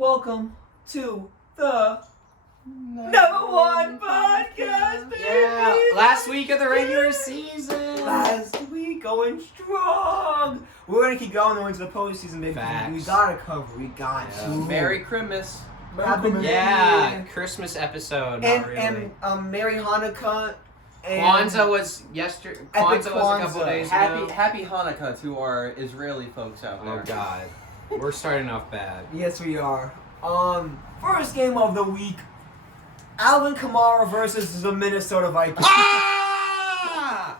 Welcome to the number one podcast, baby! Yeah, last week of the regular season. Last week going strong. We're gonna keep going into the postseason, baby. Facts. We gotta cover. We got to. Merry Christmas. Happy New Yeah, Year. Christmas episode. And Not really. Merry Hanukkah. And Kwanzaa was yesterday. Kwanzaa was a couple Kwanzaa. days ago. Happy Hanukkah to our Israeli folks out there. Oh God, we're starting off bad. Yes, we are. First game of the week. Alvin Kamara versus the Minnesota Vikings. Ah!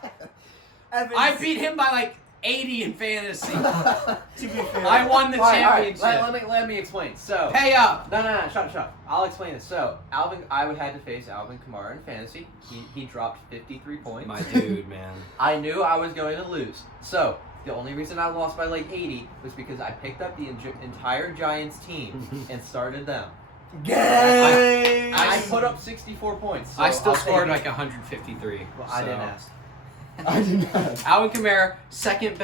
Evans, I beat him by like 80 in fantasy. to be fair. I won the championship. Let me explain. So Pay up. No, shut up. I'll explain this. So I would have to face Alvin Kamara in fantasy. He dropped 53 points. My dude, man. I knew I was going to lose. So the only reason I lost by like 80 was because I picked up the entire Giants team and started them. Game. I put up 64 points. So I still I'll take scored it. like 153. Well, I didn't ask. I did not. Alvin Kamara, second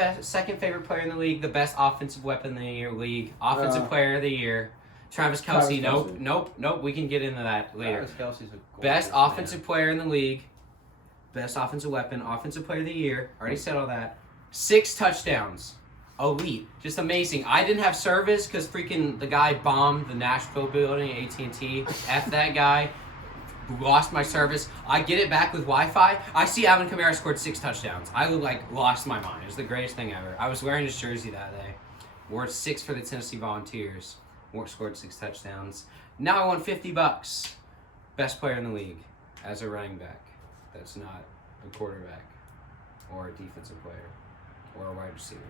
favorite player in the league, the best offensive weapon in the league, offensive player of the year. Travis Kelce, nope. We can get into that later. Travis Kelce's a Best gorgeous offensive player in the league, best offensive weapon, offensive player of the year. Already said all that. 6 touchdowns. Elite. Just amazing. I didn't have service because freaking the guy bombed the Nashville building at AT&T. F that guy. Lost my service. I get it back with Wi-Fi. I see Alvin Kamara scored 6 touchdowns. I lost my mind. It was the greatest thing ever. I was wearing his jersey that day. Wore 6 for the Tennessee Volunteers. Scored 6 touchdowns. Now I won $50. Best player in the league as a running back. That's not a quarterback or a defensive player or a wide receiver.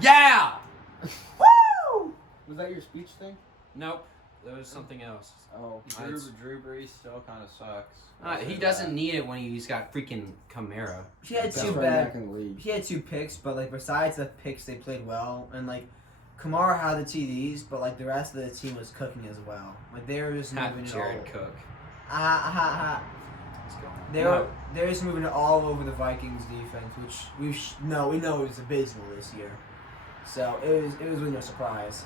Yeah! Woo! Was that your speech thing? Nope. That was something else. Oh. Drew Brees still kind of sucks. He doesn't need it when he's got freaking Kamara. He had Best two running bad. back in the league. He had 2 picks, but like besides the picks, they played well, and like Kamara had the TDs, but like the rest of the team was cooking as well. Like they were just moving it Jared all. Cook. Let's go. They're just moving it all over the Vikings defense, which we know is abysmal this year. So it was really no surprise.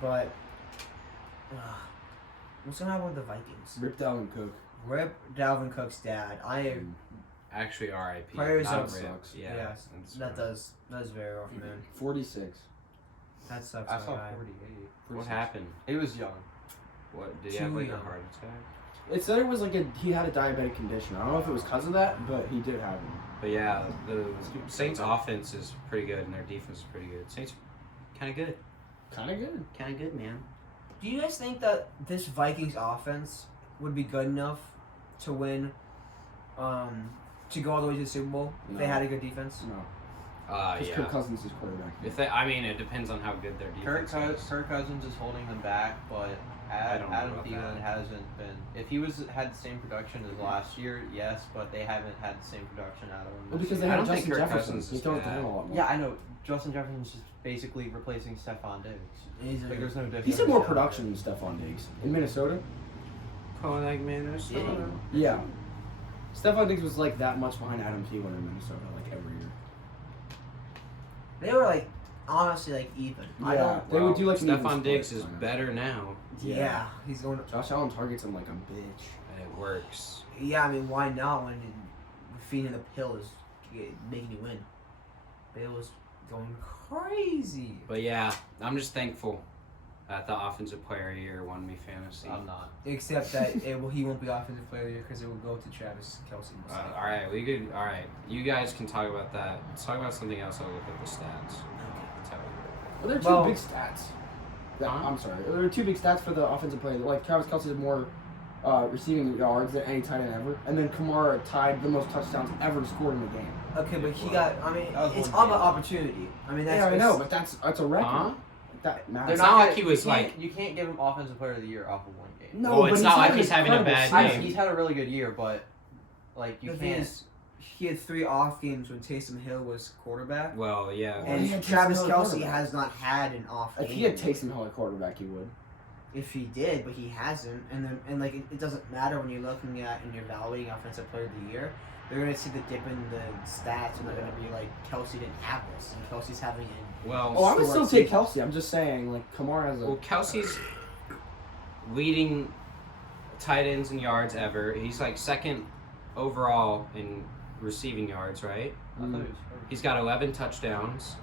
But what's gonna happen with the Vikings? Rip Dalvin Cook. Rip Dalvin Cook's dad. Actually, R.I.P. Players Not don't Rip. sucks. Yeah, Yes, that does very rough, man. 46. That sucks. I my saw guy. 48. What happened? He was young. What did he Too have like a young. heart attack? It said it was like he had a diabetic condition. I don't know if it was because of that, but he did have it. But yeah, the Saints' offense is pretty good and their defense is pretty good. Saints, kind of good. Kind of good. Kind of good, man. Do you guys think that this Vikings offense would be good enough to win, to go all the way to the Super Bowl if they No. had a good defense? No. Because Yeah. Kirk Cousins is quarterback. It depends on how good their defense is. Kirk Cousins is holding them back, but don't know Adam about Thielen that. hasn't been. If he had the same production as last year, yes, but they haven't had the same production out of him. Well, this because year. they I had don't think Justin Kirk Jefferson. Cousins He is throws the bad. ball a lot more. Yeah, I know. Justin Jefferson's just basically replacing Stephon Diggs. Like, there's no difference. He's had more production than Stephon Diggs. In Minnesota? Oh, like Minnesota. Yeah. Stephon Diggs was like that much behind Adam Thielen in Minnesota, like every year. They were like honestly like even. I Yeah. don't. They would do like an even Stephon split, Diggs is kind of. better now. Yeah, he's going. Josh Allen targets him like a bitch. And it works. Yeah, I mean, why not when feeding the pill is making you win? Bill was going crazy. But yeah, I'm just thankful that the offensive player of the year won me fantasy. I'm not. Except that he won't be offensive player of the year because it will go to Travis Kelce. All right, we could. All right, you guys can talk about that. Let's talk about something else. I'll look at the stats. I'll tell you. Well, there are two big stats. Yeah, I'm sorry. There are 2 big stats for the offensive player. Like Travis Kelce has more receiving yards than any tight end ever, and then Kamara tied the most touchdowns ever scored in the game. Okay, but he got. I mean, That was it's one on the game. opportunity. I mean, that's. Yeah, I know, but that's a record. Huh? That matters. They're It's not like gonna- he was you can't- like- you can't give him offensive player of the year off of one game. No, Well, but it's not like had he's an having a incredible bad season. game. He's had a really good year, but like you The thing can't. is, he had 3 off games when Taysom Hill was quarterback, Well, yeah. and he had Travis Taysom Hill at Kelce quarterback. has not had an off game. If he had Taysom Hill at quarterback, he would. If he did, but he hasn't, and like it doesn't matter when you're looking at and you're evaluating offensive player of the year. They're gonna see the dip in the stats, and they're gonna be like, Kelce didn't have this, and Kelsey's having a Well, Oh, I would still take Stewart. Kelsey. I'm just saying, like, Kamara has a. well, Kelsey's leading tight ends in yards ever. He's like second overall in receiving yards, right? I thought he was hurt. He's got 11 touchdowns.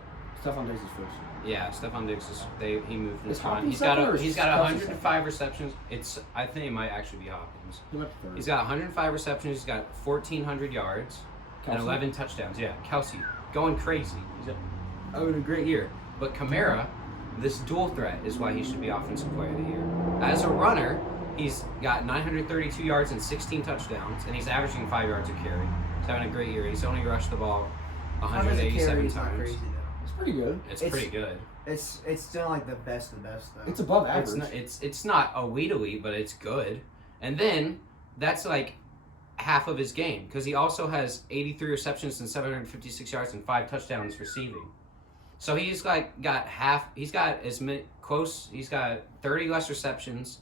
Stephon Diggs is first. Yeah, Stephon Diggs he moved in Is front. Hopkins He's got second or he's is got Kelsey 105 receptions. I think it might actually be Hopkins. He might be third. He's got 105 receptions. He's got 1,400 yards and Kelsey? 11 touchdowns. Yeah, Kelsey going crazy. He's having a great year. But Kamara, this dual threat is why he should be Offensive Player of the Year. As a runner, he's got 932 yards and 16 touchdowns, and he's averaging 5 yards a carry. He's having a great year. He's only rushed the ball 187 It's not times. crazy though. It's pretty good. It's It's- pretty good. It's still like the best though. It's above It's average. not, it's not elite, but it's good. And then that's like half of his game because he also has 83 receptions and 756 yards and 5 touchdowns receiving. So he's like got half. He's got as many close. He's got 30 less receptions.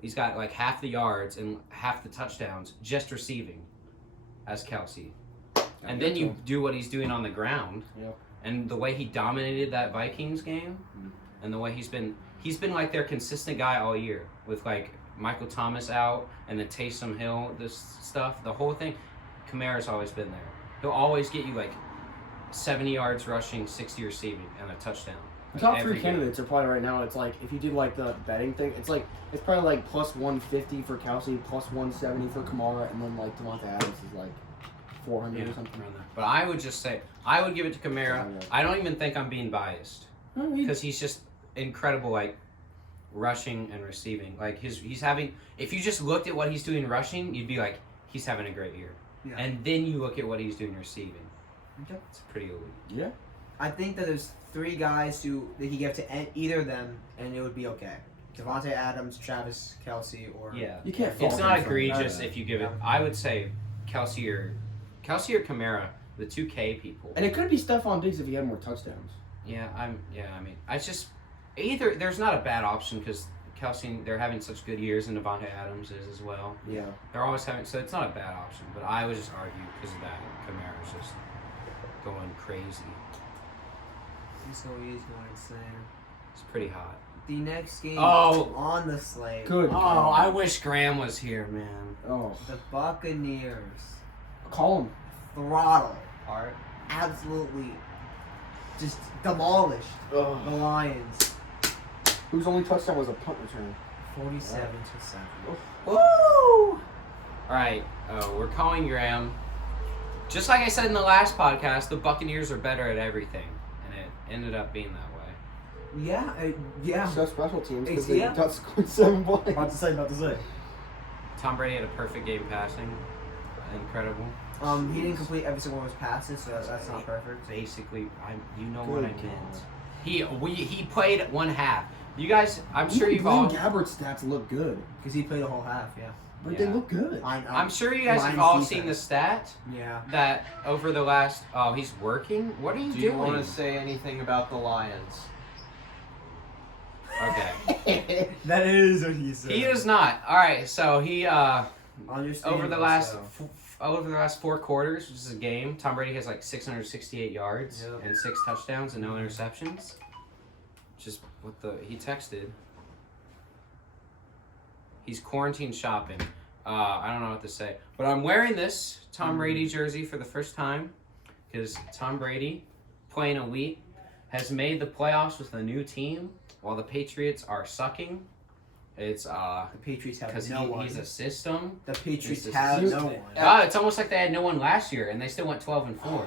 He's got like half the yards and half the touchdowns just receiving, as Kelsey. And then you do what he's doing on the ground. Yep. And the way he dominated that Vikings game, and the way he's been like their consistent guy all year with like Michael Thomas out and the Taysom Hill, this stuff, the whole thing. Kamara's always been there. He'll always get you like 70 yards rushing, 60 receiving, and a touchdown. The top Every three game. candidates are probably right now. It's like if you did like the betting thing, it's probably like plus 150 for Kelsey, plus 170 for Kamara, and then like Devontae Adams is like 400 or something. around that. But I would just say I would give it to Kamara. Yeah. I don't even think I'm being biased because he's just incredible, like rushing and receiving. Like he's having. If you just looked at what he's doing rushing, you'd be like, he's having a great year. Yeah. And then you look at what he's doing receiving. Okay. It's pretty elite. Yeah. I think that there's 3 guys that he give to either of them, and it would be okay. Devontae Adams, Travis Kelsey, or Yeah. You can't. It's fault not him for egregious that. if you give it. I would say Kelsey or Kamara, the 2K people. And it could be Stephon Diggs if he had more touchdowns. I mean, I just either there's not a bad option because Kelsey they're having such good years and Devontae Adams is as well. Yeah. They're always having so it's not a bad option. But I would just argue because of that Kamara's just going crazy. he's going insane. It's pretty hot. The next game Oh. on the slate, Good. Oh, I wish Graham was here, man. Oh. the Buccaneers Call him. throttle, Art. absolutely just demolished the Lions, Whose only touchdown was a punt return. 47-7. Woo! All right, we're calling Graham. Just like I said in the last podcast, the Buccaneers are better at everything, and it ended up being that way. Yeah. So special teams because It's- they yeah. got scored 7 points. About to say. Tom Brady had a perfect game passing. Incredible. He didn't complete every single one of his passes, so that's not perfect. Basically, you know what I Good meant. He played one half. You guys, I'm sure you've Blaine all. Gabbert's stats look good, Because he played a whole half, yeah. but Yeah. they look good. I'm sure you guys have Lions all defense. seen the stat Yeah. that over the last. Oh, he's working. What are you Do you doing? want to say anything about the Lions? Okay. That is what he said. He is not. All right. So he Understand over the so. last 4 quarters, which is a game, Tom Brady has like 668 yards Yep. and 6 touchdowns and no interceptions. Just what he texted. He's quarantine shopping. I don't know what to say, but I'm wearing this Tom Brady jersey for the first time because Tom Brady, playing elite, has made the playoffs with a new team while the Patriots are sucking. It's The Patriots have because no one. he's a system. The Patriots He's have a- no one. It's almost like they had no one last year, and they still went 12-4.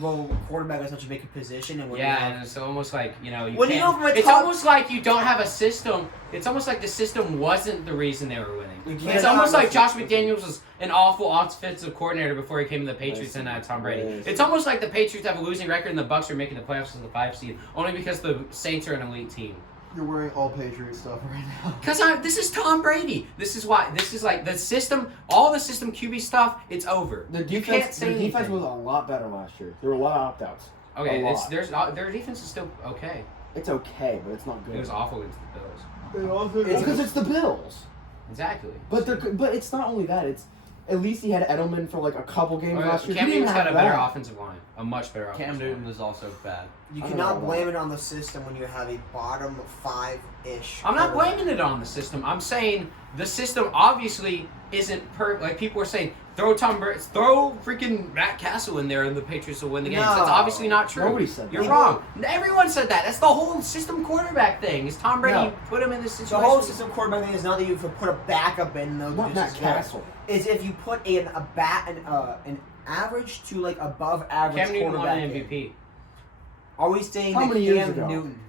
Well, quarterback is such a big position, and when you Yeah, have- and it's almost like you When you can't- go from a it's top- almost like you don't have a system. It's almost like the system wasn't the reason they were winning. You can't It's almost have a like Josh system. McDaniels was an awful offensive coordinator before he came to the Patriots and Tom Brady. Yes. It's almost like the Patriots have a losing record and the Bucks are making the playoffs as the 5 seed only because the Saints are an elite team. You're wearing all Patriot stuff right now. Because this is Tom Brady. This is why. This is like the system. All the system QB stuff. It's over. Their You defense, can't say their defense anything. was a lot better last year. There were a lot of opt-outs. Okay, a it's lot. their defense is still okay. It's okay, but it's not good. It was awful against the Bills. It's because it's the Bills. Exactly. But it's not only that. It's At least he had Edelman for like a couple games last year. Cam He didn't Newton's got have a better that. offensive line, a much better offensive Cam line. Newton is also bad. You I don't cannot know. blame it on the system when you have a bottom 5-ish. I'm not quarterback. blaming it on the system. I'm saying the system obviously isn't like people were saying. Throw freaking Matt Castle in there, and the Patriots will win the game. No. That's obviously not true. Nobody said that. You're wrong. Everyone said that. That's the whole system quarterback thing. Is Tom Brady No. put him in this The situation? whole system quarterback thing is not that you put a backup in those. Not Matt Castle. Is if you put an average to like above average Cam Newton won quarterback an in. MVP. Are we saying How that many years Cam ago? Newton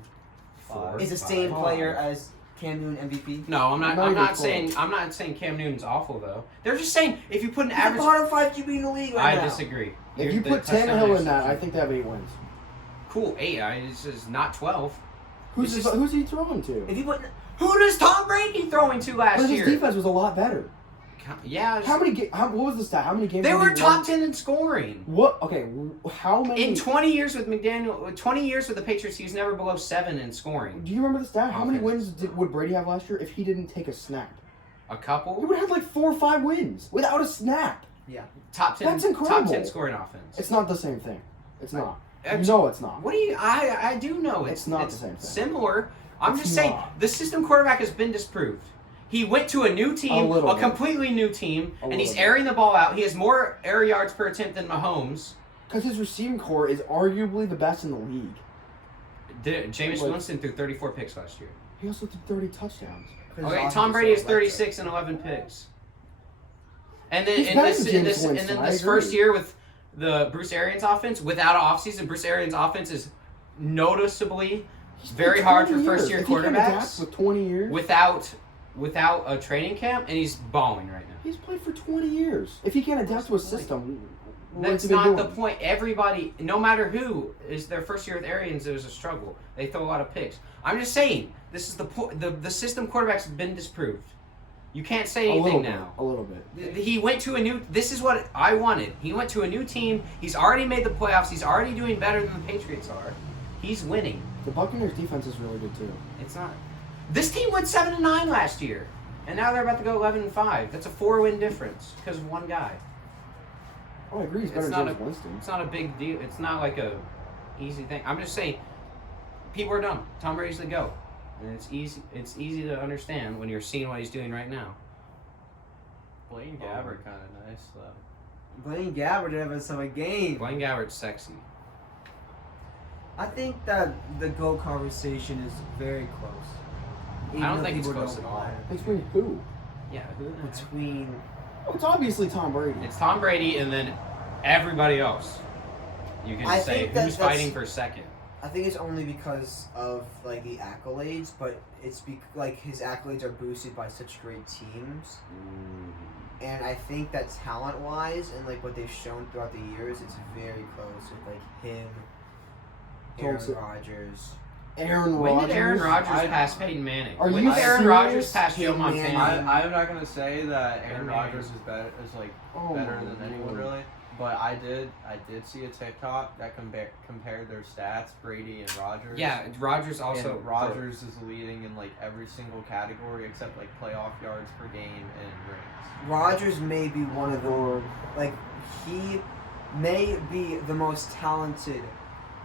Five. is the same Five. player as Cam Newton MVP? No, I'm not. Not I'm even not close. saying. I'm not saying Cam Newton's awful though. They're just saying if you put an He's the average. bottom 5 QB in the league right I now. disagree. If you The put touchdown Tannehill in ratio- that, I think they have 8 wins. Cool, 8. This is not 12. Who's he throwing to? If you put Who does Tom Brady throwing to last But his year? defense was a lot better. Yeah. What was the stat? How many games? They did were he top win? 10 in scoring. What? Okay, how many? In 20 years with McDaniel, 20 years with the Patriots, he was never below 7 in scoring. Do you remember the stat? How many Offense. wins would Brady have last year if he didn't take a snap? A He couple. would have had like 4 or 5 wins without a snap. Top 10. That's Top incredible. 10 scoring offense. It's not the same thing. It's not. It's- You know it's not. What do you? I do know It's not the same thing. Similar. I'm It's just saying not. the system quarterback has been disproved. He went to a new team, little a bit. completely new team, A and he's little bit. airing the ball out. He has more air yards per attempt than Mahomes. Because his receiving core is arguably the best in the league. Jameis Like- Winston threw 34 picks last year. He also threw 30 touchdowns. Okay, Tom Brady has 36 and 11 picks. And then He's in better this, than in Jameis this, and Winston, then I this agree. first year with the Bruce Arians offense, without an offseason, Bruce Arians offense is noticeably He's very played hard 20 for years. first-year If he can adapt quarterbacks with 20 years. without a training camp, and he's balling right now. He's played for 20 years. If he can't adapt to a system, what's That's he been not doing? the point. Everybody, no matter who, is their first year with Arians, it was a struggle. They throw a lot of picks. I'm just saying, this is the point. The system quarterback's been disproved. You can't say anything now. A little bit. He went to a new. This is what I wanted. He went to a new team. He's already made the playoffs. He's already doing better than the Patriots are. He's winning. The Buccaneers defense is really good too. It's not. This team went 7-9 last year, and now they're about to go 11-5. That's a 4-win difference because of one guy. Oh, I agree. He's better It's than not James Winston. It's not a big deal. It's not like a easy thing. I'm just saying, people are dumb. Tom Brady's the GOAT. And it's easy. It's easy to understand when you're seeing what he's doing right now. Blaine Gabbert kind of nice though. Blaine Gabbert didn't have some game. Blaine Gabbert's sexy. I think that the GOAT conversation is very close. Even I don't though think it's people close don't at all. want it. Between who? Yeah. Between Oh, it's obviously Tom Brady. It's Tom Brady and then everybody else. You can I say think that who's that's- fighting for second. I think it's only because of like the accolades, but it's like his accolades are boosted by such great teams, and I think that talent-wise and like what they've shown throughout the years, it's very close with like him, Aaron Tulsa. Rodgers. Aaron When Rodgers. did Aaron Rodgers I- pass Peyton Manning? Are When you did Aaron serious? Rodgers pass Joe Peyton Montana? Manning. I'm not gonna say that Aaron Aaron Rodgers is better Oh better my than anyone Lord. really, but I did see a TikTok that compared their stats, Brady and Rodgers. Yeah, Rodgers also. And Rodgers is leading in like every single category except like playoff yards per game and rings. Rodgers may be one of the Lord. like he may be the most talented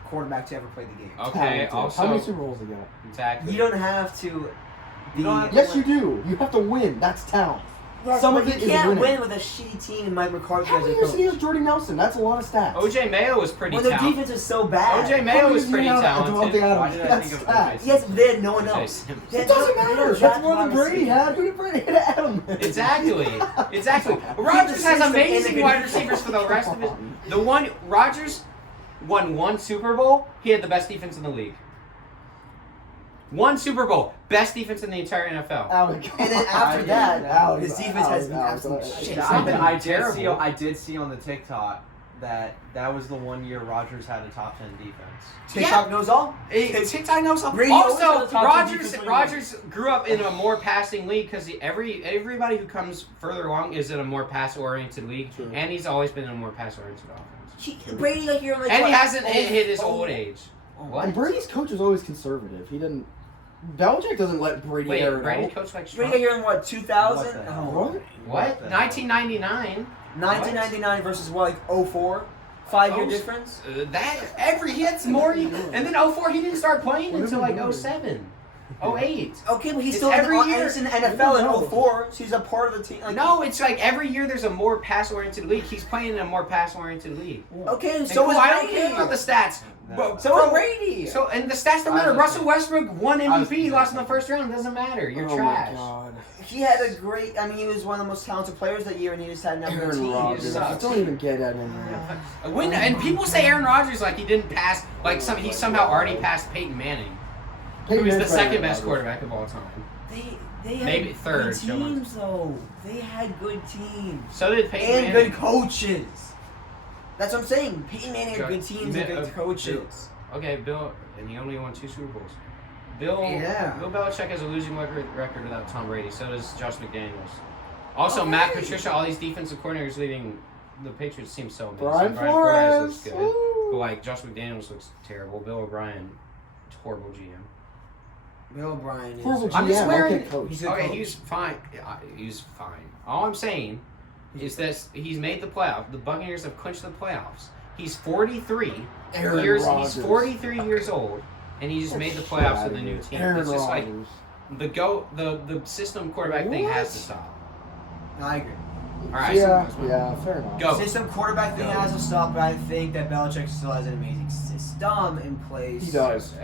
quarterback to ever play the game. Okay, Talented. also. How many Super Bowls he got? Exactly. You don't have to be. don't have to Yes, you do. You have to win. That's talent. Yes, Some but of it you is can't winning. win with a shitty team and Mike McCarthy How as many a years did he coach. have Jordy Nelson? That's a lot of stats. OJ Mayo was pretty When their talented. defense is so bad. OJ How Mayo many was years did he pretty have talented. Devontae Adams? Why did I That's think of stats. OJ? Yes, they had no one OJ else. Simpson. They It had doesn't no- they matter. don't That's draft more than wide Brady receiver. had. Who did Brady hit Edelman? Exactly. Rodgers has amazing wide receivers for the rest of his. The one Rodgers won one Super Bowl. He had the best defense in the league. One Super Bowl, best defense in the entire NFL. Alex. And then after that, Alex, his defense has been Alex, absolute Alex. shit. It's not been terrible. I did see on the TikTok that was the one year Rodgers had a top 10 defense. TikTok knows all. TikTok knows something. Brady always Also, had a top 10 Rodgers defense Rodgers grew up in a more passing league because everybody who comes further along is in a more pass-oriented league, True. and he's always been in a more pass-oriented offense. Brady like you're like And what, he hasn't oh, hit his oh, old age. oh. What? And Brady's coach was always conservative. He didn't. Belichick doesn't let Brady Wait, air it Brady out. coached like Brady Trump? here in what, 2000? What the hell? What? What? 1999? 1999 versus what, like 04? 5-year Oh, difference? He had some more, and then 04 he didn't start playing What until are we like doing? 07, 08. Okay, but he's It's still every year. He's in the NFL in 04, so he's a part of the team. Like, No, it's like every year there's a more pass-oriented league. He's playing in a more pass-oriented league. Okay, And so cool, is I don't Brady. care about the stats. But So is Brady. So and the stats don't matter. I was Russell Westbrook won I was- MVP. He lost in the first round. It doesn't matter. You're Oh trash. my god. He had a great. I mean, he was one of the most talented players that year, and he just had another Aaron team. Rodgers. I sucks. don't even get that anymore. When and people say Aaron Rodgers like he didn't pass like he somehow already passed Peyton Manning, who is the Manning's second better best than quarterback of all time. They had Maybe third, good Joe Burrow. teams though. They had good teams So did Peyton and Manning. good coaches. That's what I'm saying. Peyton Manning had Go- good teams and good coaches. Okay, Bill, and he only won 2 Super Bowls. Bill Belichick has a losing record without Tom Brady. So does Josh McDaniels. Also, Okay. Matt Patricia, all these defensive coordinators leading the Patriots team so amazing. Brian Flores looks Flores. good. Woo. But like Josh McDaniels looks terrible. Bill O'Brien, horrible GM. Bill O'Brien is. Horrible I'm just GM, wearing- okay, coach. He's a Okay, coach. he's fine. He's fine. All I'm saying is that he's made the playoff. The Buccaneers have clinched the playoffs. He's 43 Aaron years. Rodgers. He's 43 years old, and he just made the playoffs with a new team. Aaron It's just like Rodgers. the system quarterback thing has to What? stop. No, I agree. All right, Yeah, fair enough. Go. System quarterback thing Go. has to stop, but I think that Belichick still has an amazing system in place. He does.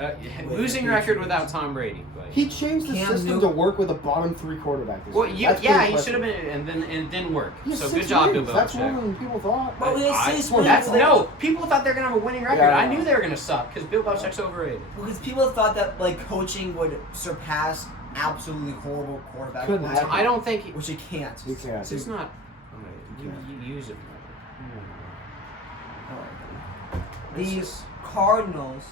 Losing record without Tom Brady. But. He changed the Cam system Newton. to work with a bottom 3 quarterback this Well, year. That's yeah, pretty he should have impressive. been, and it didn't work. He has So 6 good job, Bill wins. That's more Belichick. than people thought. But we had 6 wins. That's no. People thought they were gonna have a winning record. Yeah. I knew they were gonna suck because Bill Belichick's overrated. Because people thought that like coaching would surpass absolutely horrible quarterback Couldn't play, happen. I don't think. which it can't. You can't. It's just not. You use it. It's The just- Cardinals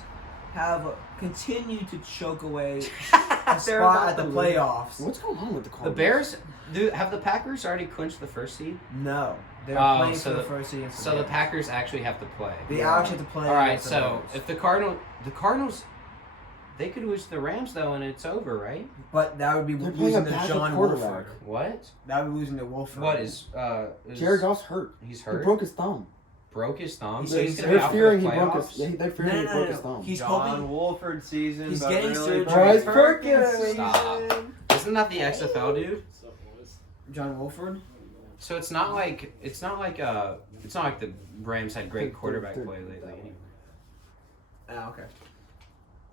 have continued to choke away a They're spot about at the to lose. playoffs. What's going on with the The Cardinals? Bears. Have the Packers already clinched the first seed? No, they're Oh, playing so for the the- first seed. against So the Bears. Packers actually have to play. They actually have to play. All right. against the So Bears. if the Cardinals, they could lose to the Rams though, and it's over, right? But that would be They're playing losing a to backup John quarterback. Wolford. What? That would be losing to Wolford. What is Jared Goff's hurt. He's He hurt. broke his thumb. Broke his thumb. He's- So he's gonna be They're out for the fearing he broke playoffs. his. Yeah, they're No, fearing he no, broke no, his no. thumb. He's John hoping. Wolford season. He's but getting really surgery. Bryce Bryce Perkins. Perkins. Stop. Isn't that the XFL dude? John Wolford. So it's not like the Rams had great quarterback play lately. Anyway. Oh, okay.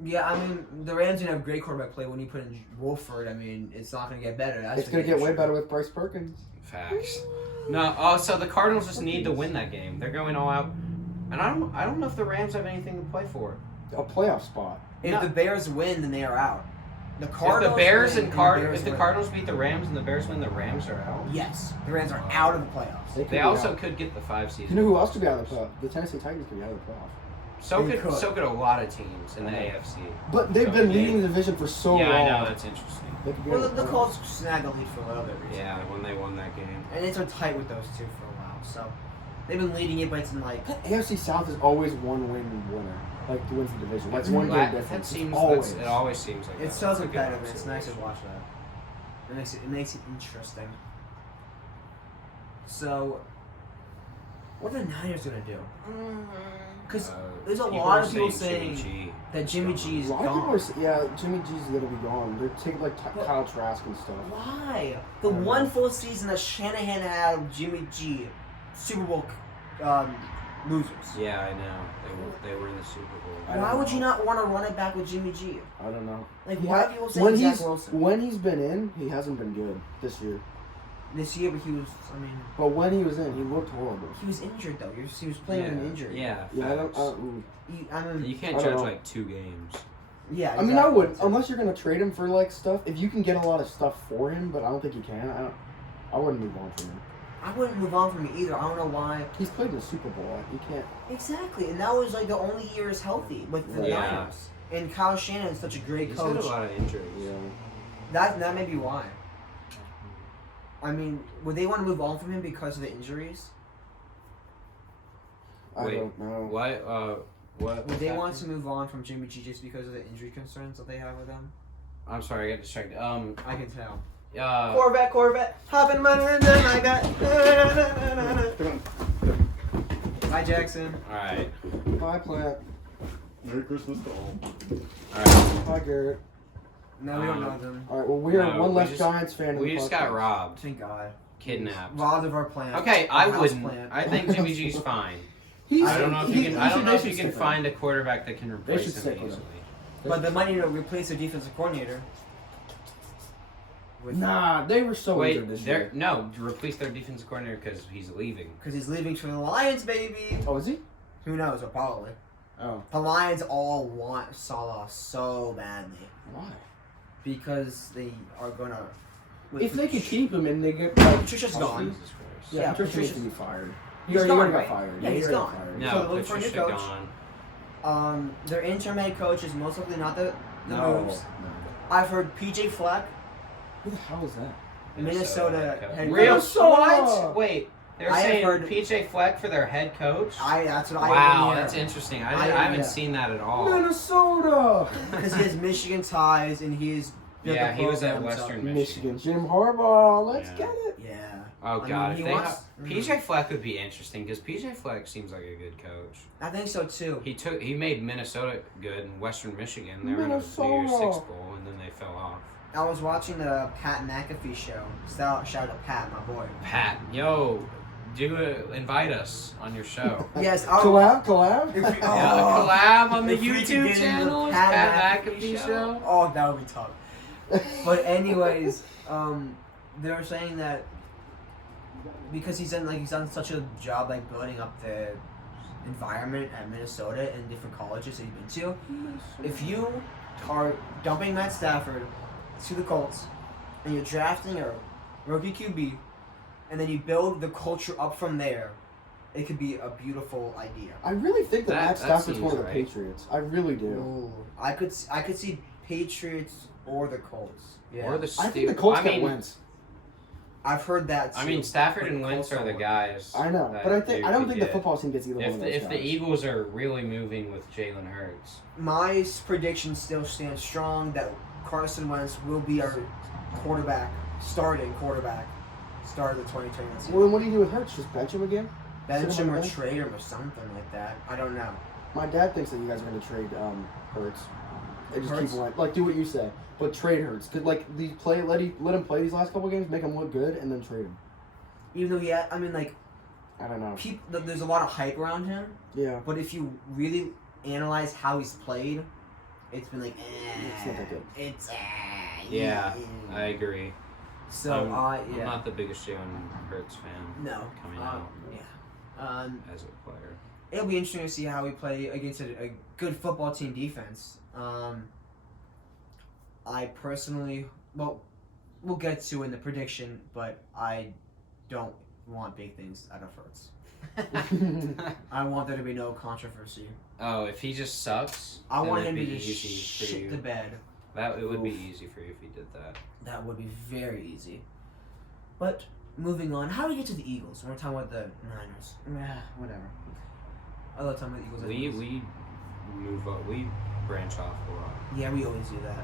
Yeah, I mean the Rams didn't have great quarterback play when you put in Wolford. I mean it's not gonna get better. That's It's gonna get way better with Bryce Perkins. Facts. No. Oh, so the Cardinals just need to win that game. They're going all out, and I don't know if the Rams have anything to play for. A playoff spot. If No. the Bears win, then they are out. The If Cardinals the Bears win, and Bears if the win. Cardinals beat the Rams and the Bears win, the Rams are out. Yes, the Rams are out of the playoffs. Could They be also out. could get the 5 seed. You know who else could be out of the playoff? The Tennessee Titans could be out of the playoff. They could. So could a lot of teams in the AFC. But they've So been they- leading the division for so Yeah, long. I know that's interesting. They could be Well, out of the playoffs. Colts snagged the lead for a little bit recently. Yeah, when they won that game. And it's been tight with those two for a while. So they've been leading it, but it's been like That AFC South is always one win winner. Like who wins the division. That's one game That difference. seems. Always. It always seems like it's that. so That's a good competitive. It's nice to observation. watch that. It makes it interesting. So, what are the Niners gonna do? Because there's a People lot are of people saying saying Jimmy G that Jimmy is G A is lot of people gone. are Jimmy G's gonna be gone. They're taking like But- Kyle Trask and stuff. Why? The I don't one know. full season that Shanahan had of Jimmy G, Super Bowl losers. Yeah, I know. They were in the Super Bowl. I Why don't would you know. not want to run it back with Jimmy G? I don't know. Like, He why ha- are people saying Zach Wilson? when he's been in, he hasn't been good this year. This year, but he was, I mean, But when he was in, he looked horrible. he was injured though. He was playing with an injury. Yeah, Yeah, I don't. facts. I mean, You can't I don't judge know. like 2 games. yeah. I mean, I exactly. would unless you're gonna trade him for like stuff. If you can get a lot of stuff for him, but I don't think you can. I wouldn't move on from him. I wouldn't move on from him either. I don't know why. He's played in the Super Bowl. You can't. Exactly, and that was like the only year is healthy with the Yeah. Niners. And Kyle Shanahan is such a great He's coach. had a lot of injuries. Yeah. That may be why. I mean, would they want to move on from him because of the injuries? I Wait, don't know. What? What? Would they want to move on from Jimmy G just because of the injury concerns that they have with him? I'm sorry, I got distracted. I can tell. Corvette. Hopping like that. Bye, Jackson. All right. Bye, Plant. Merry Christmas to all. All right. Bye, Garrett. No, we don't know them. All right, well, we are No, one we less just- Giants fan. We just got robbed, Thank God. kidnapped. Robbed of our plan. Okay, I Our house wouldn't. plan. I think Jimmy G's fine. He's, I don't know if you can. I don't know if you can find a quarterback that can should replace him stick with easily. But they might need to replace their defensive coordinator. Nah, they were so Wait, injured this they're year. no to replace their defensive coordinator because he's leaving. Because he's leaving for the Lions, baby. Oh, is he? Who knows? But probably. Oh, The Lions all want Salah so badly why? because they are gonna. If they could keep him and they get like Patricia's gone. Jesus Christ. Yeah, Yeah, Patricia needs to Patricia's- be fired. He's He gone, already got right? fired. Yeah, he's already gone. got fired. No, So look for a new Patricia coach. gone. Their interim head coach is most likely not the No. moves. I've heard PJ Fleck, Who the hell is that? Minnesota head coach. Real Minnesota! what? Wait, they're I have saying heard- PJ Fleck for their head coach. That's what I Wow, hear. that's interesting. I- I haven't yeah. seen that at all. Minnesota! Because he has Michigan ties and he's built Yeah, the he was at program, so- Western Michigan. Jim Harbaugh. Let's Yeah. get it. Yeah. Oh I God, mean, he if they wants- have, PJ Fleck would be interesting because PJ Fleck seems like a good coach. I think so too. He made Minnesota good and Western Michigan. They were in a New Year's Minnesota. Six bowl and then they fell off. I was watching the Pat McAfee show. Shout out to Pat, my boy. Pat, yo, invite us on your show. Yes, Collab? If we, Yeah, collab on the If we could YouTube get into channel. the Pat Pat McAfee McAfee show. Oh, that would be tough. But anyways, they were saying that because he's done such a job building up the environment at Minnesota and different colleges that he's been to. If you are dumping Matt Stafford to the Colts and you're drafting a rookie QB and then you build the culture up from there, it could be a beautiful idea. I really think that Matt That Stafford's seems one of the right. Patriots. I really do. Ooh, I could see Patriots or the Colts. Yeah. Or the I think the Colts I get mean, Wentz. I've heard that too. I mean, Stafford But and the Wentz Colts are the don't. guys. I know, that but I they don't could think the get. football team gets either one of those If the guys. Eagles are really moving with Jalen Hurts, My prediction still stands strong that Carson Wentz will be our starting quarterback, start of the 2021 season. Well, then what do you do with Hurts? Just bench him again? Bench sit him him on or the bench? trade him or something like that. I don't know. My dad thinks that you guys are going to trade Hurts. And just Hurts? keep him do what you say, but trade Hurts. Could let him play these last couple games, make him look good, and then trade him. Even though I don't know. there's a lot of hype around him, Yeah, but if you really analyze how he's played, it's been it's not that good. It's yeah, I agree. So I'm yeah. not the biggest Jalen Hurts fan No. coming out Yeah. as a player. It'll be interesting to see how we play against a good football team defense. I personally, we'll get to in the prediction, but I don't want big things out of Hurts. I want there to be no controversy. Oh, if he just sucks, I then want it'd him to be just easy for shit you. the bed. It would be Oof. easy for you if he did that. That would be very easy. But moving on, how do we get to the Eagles? We're talking about the Niners. Whatever. I love talking about the Eagles. We move up. We branch off a lot. Yeah, we always do that.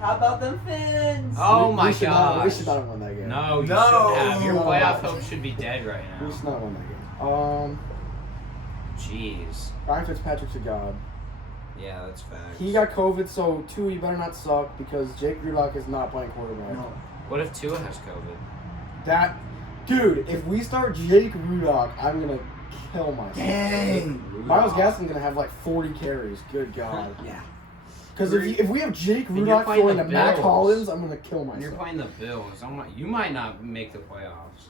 How about them Fins? Oh my we should gosh! not have won that game. No, you No. shouldn't have. Your No. playoff hope should be dead right We now. should not have won that game. Jeez. Ryan Fitzpatrick's a god. Yeah, that's facts. He got COVID, so you better not suck because Jake Grudlock is not playing quarterback. No. What if Tua has COVID? Dude, if we start Jake Grudlock, I'm gonna kill myself. Dang. Miles Gaskin's gonna have 40 carries. Good God. Yeah. Because if we have Jake And you're Grudlock playing throwing the to Matt Bills. Collins, I'm gonna kill myself. You're playing the Bills. You might not make the playoffs.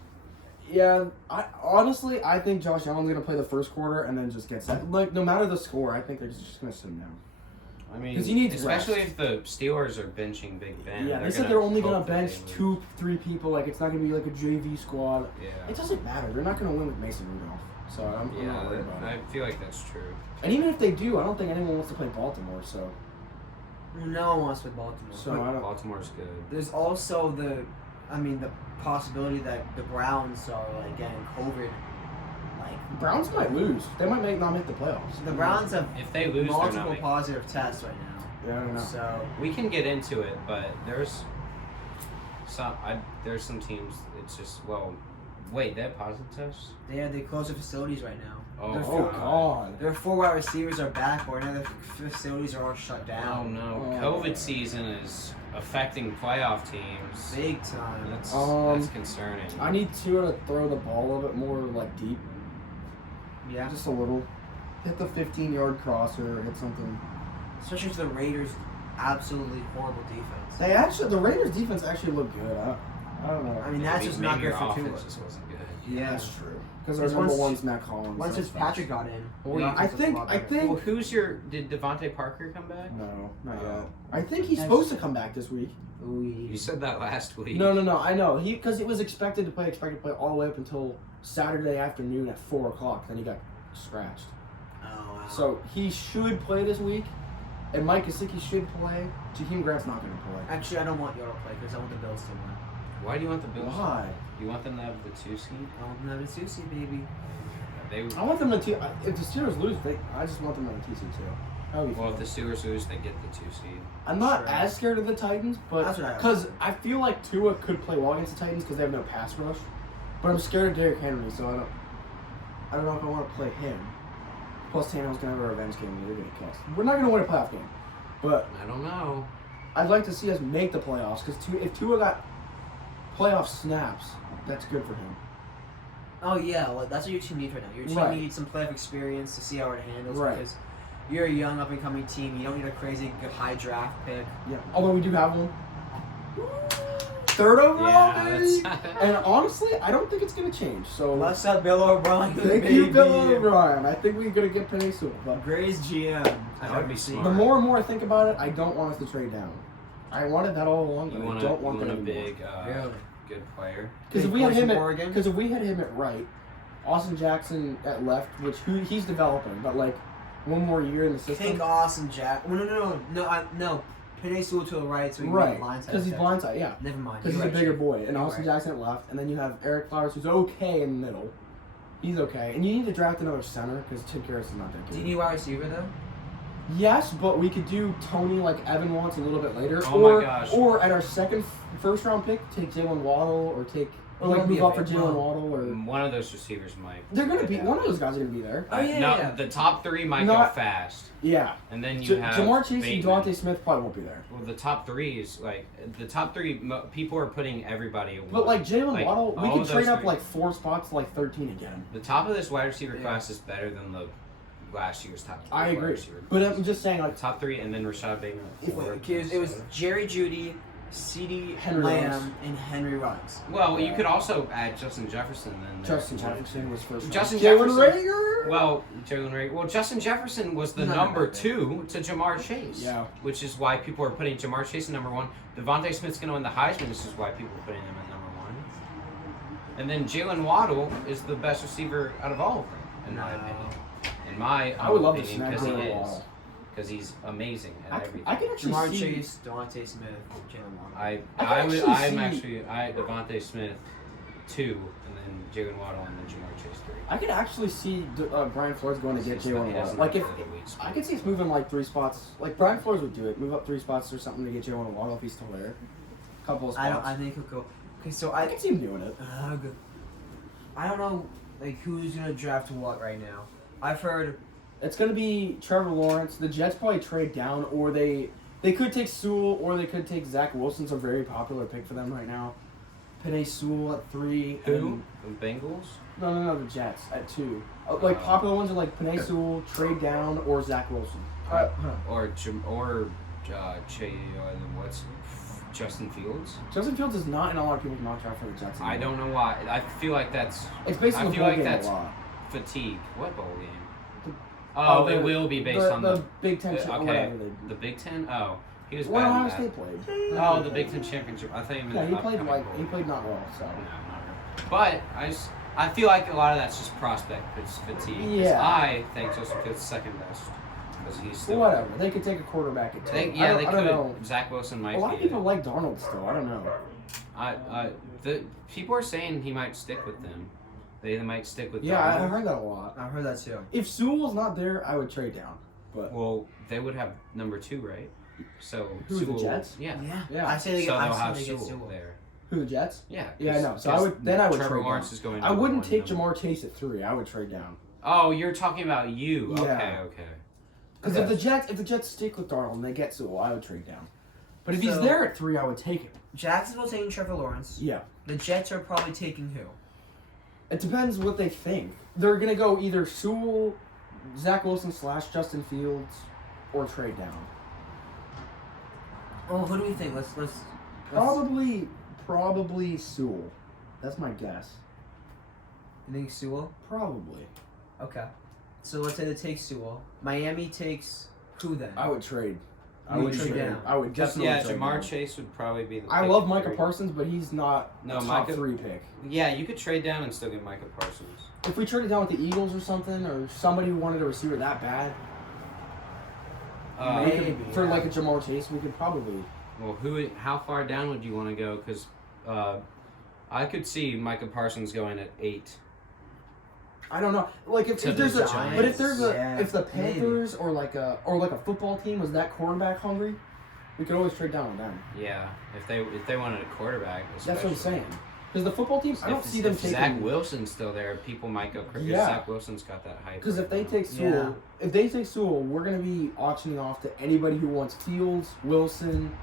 Yeah, I think Josh Allen's gonna play the first quarter and then just get set. No matter the score, I think they're just gonna sit him down. I mean, 'Cause he needs especially rest. if the Steelers are benching Big Ben. Yeah, they said they're only gonna hopefully bench lose. 2-3 people. It's not gonna be like a JV squad. Yeah. It doesn't matter. They're not gonna win with Mason Rudolph. So I'm not worried about I it. feel like that's true. And even if they do, I don't think anyone wants to play Baltimore. So No one wants to play Baltimore. So But I don't. Baltimore's good. there's also the possibility that the Browns are getting COVID. Browns might lose. They might not make the playoffs. The Browns have If they lose, they're not multiple making. positive tests right now. Yeah, I don't know. So We can get into it, but there's some teams. It's just wait, they have positive tests. they close their facilities right now. Oh God. Their 4 wide receivers are back, or now their facilities are all shut Oh down. no, Oh. COVID season is affecting playoff teams. Big time. That's concerning. I need Tua to throw the ball a little bit more like deep, Yeah. just a little. Hit the 15-yard crosser or hit something. Especially to the Raiders' absolutely horrible defense. The Raiders' defense actually looked good. I don't know. I mean, that's just not Maybe good your for Tua. offense just wasn't good. Yeah. That's true. Because our Because number once- one's Matt Collins. Once that's Fitzpatrick got in, Well, the I offense was a think- lot I better. think- Well, did Devontae Parker come back? No, not Oh. yet. I think he's That's- supposed to come back this week. You said that last week. No, I know. Because it was expected to play all the way up until Saturday afternoon at 4 o'clock. Then he got scratched. Oh, wow. So he should play this week, and Mike Gesicki should play. Jaheim Grant's not going to play. Actually, I don't want Yoda to play because I want the Bills to win. Why do you want the Bills? Why? You want them to have the 2 seed? I want them to have a Susie, baby. They I want them to. If the Steelers lose, I just want them on the TC too. That would be well, fun. if the Steelers lose, they get the 2 seed. I'm not Sure. as scared of the Titans, but That's what I because I feel like Tua could play well against the Titans because they have no pass rush. But I'm scared of Derrick Henry, so I don't know if I want to play him. Plus, Tannehill's gonna have a revenge game and they're gonna kill us. We're not gonna win a playoff game, but I don't know. I'd like to see us make the playoffs because if Tua got playoff snaps, that's good for him. Oh yeah, well, that's what your team needs right now. Your team Right. needs some playoff experience to see how it handles Right. because you're a young up and coming team. You don't need a crazy good high draft pick. Yeah. Although we do have one. Third overall, Yeah, baby. that's And honestly, I don't think it's gonna change. So What's up, Bill O'Brien? thank baby. you, Bill O'Brien. I think we're gonna get Penny Sewell. But Greatest GM. That would be smart. the more and more I think about it, I don't want us to trade down. I wanted that all along, You but want I don't want a that anymore. big, Really? good player. Because if Big we had boys him from at Oregon? because if we had him at right, Austin Jackson at left, which he's developing, but like one more year in the system. Think Austin Jack. No. Penny Sewell to the right, so we Right, can blindside. because he's protection. blindside, yeah. Never mind. Because he's You're a right, bigger Chief. boy, and You're Austin right. Jackson at left, and then you have Eric Flowers, who's okay in the middle. He's okay, and you need to draft another center because Tim Karras is not that Do good. you need wide receiver though? Yes, but we could do Tony like Evan wants a little bit later, Oh or my gosh. or at our first round pick, take Jalen Waddle or He'll be move up for available. Jalen Waddle or One of those receivers might. they're gonna be Yeah. one of those guys are gonna be there. Oh, yeah, no, yeah. the top 3 might Not- go fast, Yeah, and then you have Jamar Chase and Bateman. Devontae Smith probably won't be there. Well, the top 3 is like the top 3. People are putting everybody at 1. But like Jalen Waddle, we all could of trade those up 3. like 4 spots to like 13 again. The top of this wide receiver Yeah. class is better than the last year's top 3 I wide agree, receiver but class. I'm just saying like Top 3, and then Rashad Bateman at 4. It was Jerry Judy, C.D. Henry Lamb, Ruggs. and Henry Ruggs. Well, you could also add Justin Jefferson then. there Justin if you wanted Jefferson to. was first. Justin Jalen Jefferson- Reagor. Well, Jalen Ray. Well, Justin Jefferson was the No, number no. 2 to Jamar Chase. Yeah. Which is why people are putting Jamar Chase at number 1. Devontae Smith's going to win the Heisman. This is why people are putting him at number 1. And then Jalen Waddle is the best receiver out of all of them, in my No. opinion. In my I would love to opinion, snag because he Jalen is. Waddle. Because he's amazing at everything. I can actually Jamar see. Chase, Devontae Smith, Jalen Waddle. I can actually see- Devontae Smith 2, and then Jalen Waddle, and then Jamar Chase 3. I could actually see Brian Flores going to get He's not- Jalen he Waddle. doesn't Like if have the elite speed. I could see us moving like 3 spots. Like Brian Flores would do it. Move up 3 spots or something to get Jalen Waddle if he's still there. Couple of spots. I think he'll go. Okay, so I can see him doing it. I don't know like who's gonna draft what right now. I've heard It's gonna be Trevor Lawrence. The Jets probably trade down, or they could take Sewell, or they could take Zach Wilson's a very popular pick for them right now. Penei Sewell at 3. Who? The Bengals? No, the Jets at 2. Like popular ones are like Penei Sewell, trade down, or Zach Wilson. What's Justin Fields? Justin Fields is not in a lot of people's mock draft for the Jets. I don't know why. I feel like that's It's based on I the feel bowl like game that's a lot. fatigue. What bowl game? Oh, Oh, it the- will be based on the Big Ten. okay, Whatever the Big Ten. Oh, he was Well, bad Ohio in State that. played. Oh, the Big Ten championship. I thought you meant Yeah, the he played upcoming bowl. he played not well. So No, not really. But I feel like a lot of that's just prospect. It's fatigue. 'Cause Yeah. I think Justin Fields is second best because he's still. whatever, they could take a quarterback at 2. They I could. don't know. Zach Wilson might. A lot be of people it. like Darnold still. I don't know. The people are saying he might stick with them. They might stick with. Yeah, I Darnold. heard that a lot. I've heard that too. If Sewell's not there, I would trade down. But Well, they would have number 2, right? So Who, the Sewell- Jets? Yeah. Yeah. I say they So get. they'll I have say they get Sewell Sewell. there. Who, the Jets? Yeah. Yeah, I know. So I 'cause would trade Trevor Lawrence down. is going. I number wouldn't one, take number- Jamar Chase at 3. I would trade down. Oh, you're talking about you. Yeah. Okay. Because Okay. if the Jets stick with Darnold and they get Sewell, I would trade down. But if he's So- there at 3, I would take him. Jacksonville's taking Trevor Lawrence. Yeah. The Jets are probably taking who? It depends what they think. They're gonna go either Sewell, Zach Wilson / Justin Fields, or trade down. Oh, who do we think? Let's Probably Sewell. That's my guess. You think Sewell? Probably. Okay. So let's say they take Sewell. Miami takes who then? I would trade. I You would trade down. I would definitely Yeah, trade Jamar down. Chase would probably be the. I pick love at Micah 3. Parsons, but he's not No, a top Micah- 3 pick. Yeah, you could trade down and still get Micah Parsons. If we traded down with the Eagles or something, or somebody who wanted a receiver that bad, we could- Maybe, for yeah. like a Jamar Chase, we could probably. Well, how far down would you want to go? Because I could see Micah Parsons going at 8. I don't know. Like if To there's the a, Giants. but if there's a, Yeah, if the maybe. Panthers or like a football team was that quarterback hungry, we could always trade down with them. Yeah, if they wanted a quarterback. That's what I'm especially. saying. Because the football teams, I don't see them if taking. Zach Wilson's still there, people might go crazy. Yeah. Zach Wilson's got that hype. Because right if they now. take Sewell, we're gonna be auctioning off to anybody who wants Fields, Wilson,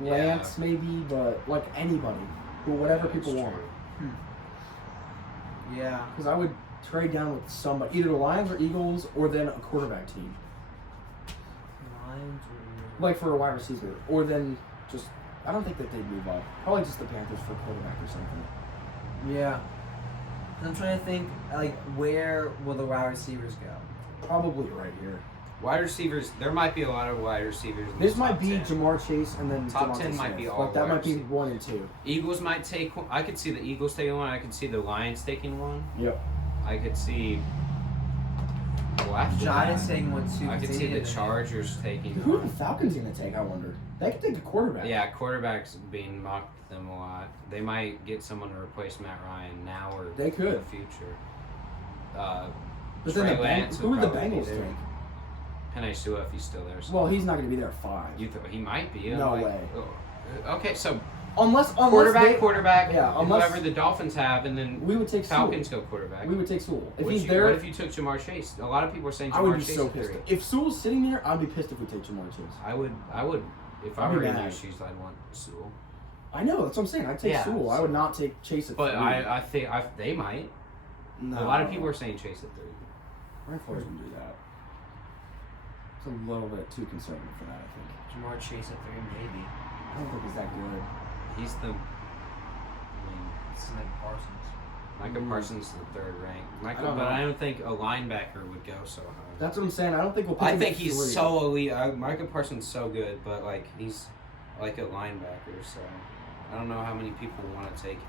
Yeah. Lance, maybe, but like anybody, who whatever Yeah, people that's want. true. Yeah. Because I would trade down with somebody, either the Lions or Eagles, or then a quarterback team, Lions or like for a wide receiver, or then just. I don't think that they'd move up. Probably just the Panthers for a quarterback or something. Yeah. I'm trying to think, like, where will the wide receivers go? Probably right here. Wide receivers, there might be a lot of wide receivers. In This the might top be 10. Jamar Chase and then Top Devontae 10 might Smith, be all but that wide might be receivers. 1 and 2. Eagles might take one. I could see the Eagles taking one. I could see the Lions taking one. Yep. I could see. Well, after Giants that, taking one too. I 'cause could they see the needed a- Chargers taking Who are the one. Falcons gonna take? I wonder. They could take a quarterback. Yeah, quarterbacks being mocked them a lot. They might get someone to replace Matt Ryan now or They could. in the future. But Trey then the Lance who would the probably be Bengals there. take? Penei Sewell if he's still there. So Well, he's not gonna be there at 5. he might be. No way. Okay, so Unless quarterback, yeah, unless- whoever the Dolphins have, and then we would take Falcons Sewell. go quarterback. We would take Sewell. If What he's you- there, what if you took Jamar Chase? A lot of people are saying Jamar I would be Chase so at pissed. 3. If Sewell's sitting there, I'd be pissed if we take Jamar Chase. I would. If I I'd be were in mad. their shoes, I'd want Sewell. I know, that's what I'm saying. I'd take Yeah, Sewell. I so- would not take Chase at 3. But I think they might. No. A lot of people are saying Chase at 3. Ryan Flores wouldn't do that. It's a little bit too conservative for that, I think. Jamar Chase at 3, maybe. I don't think he's that good. He's the. I mean, It's like Parsons. Micah Mm. Parsons is the 3rd rank. I don't know. I don't think a linebacker would go so high. That's what I'm saying. I don't think we'll pick I him think at he's 3. so elite. Micah Parsons is so good, but like he's like a linebacker, so I don't know how many people want to take him.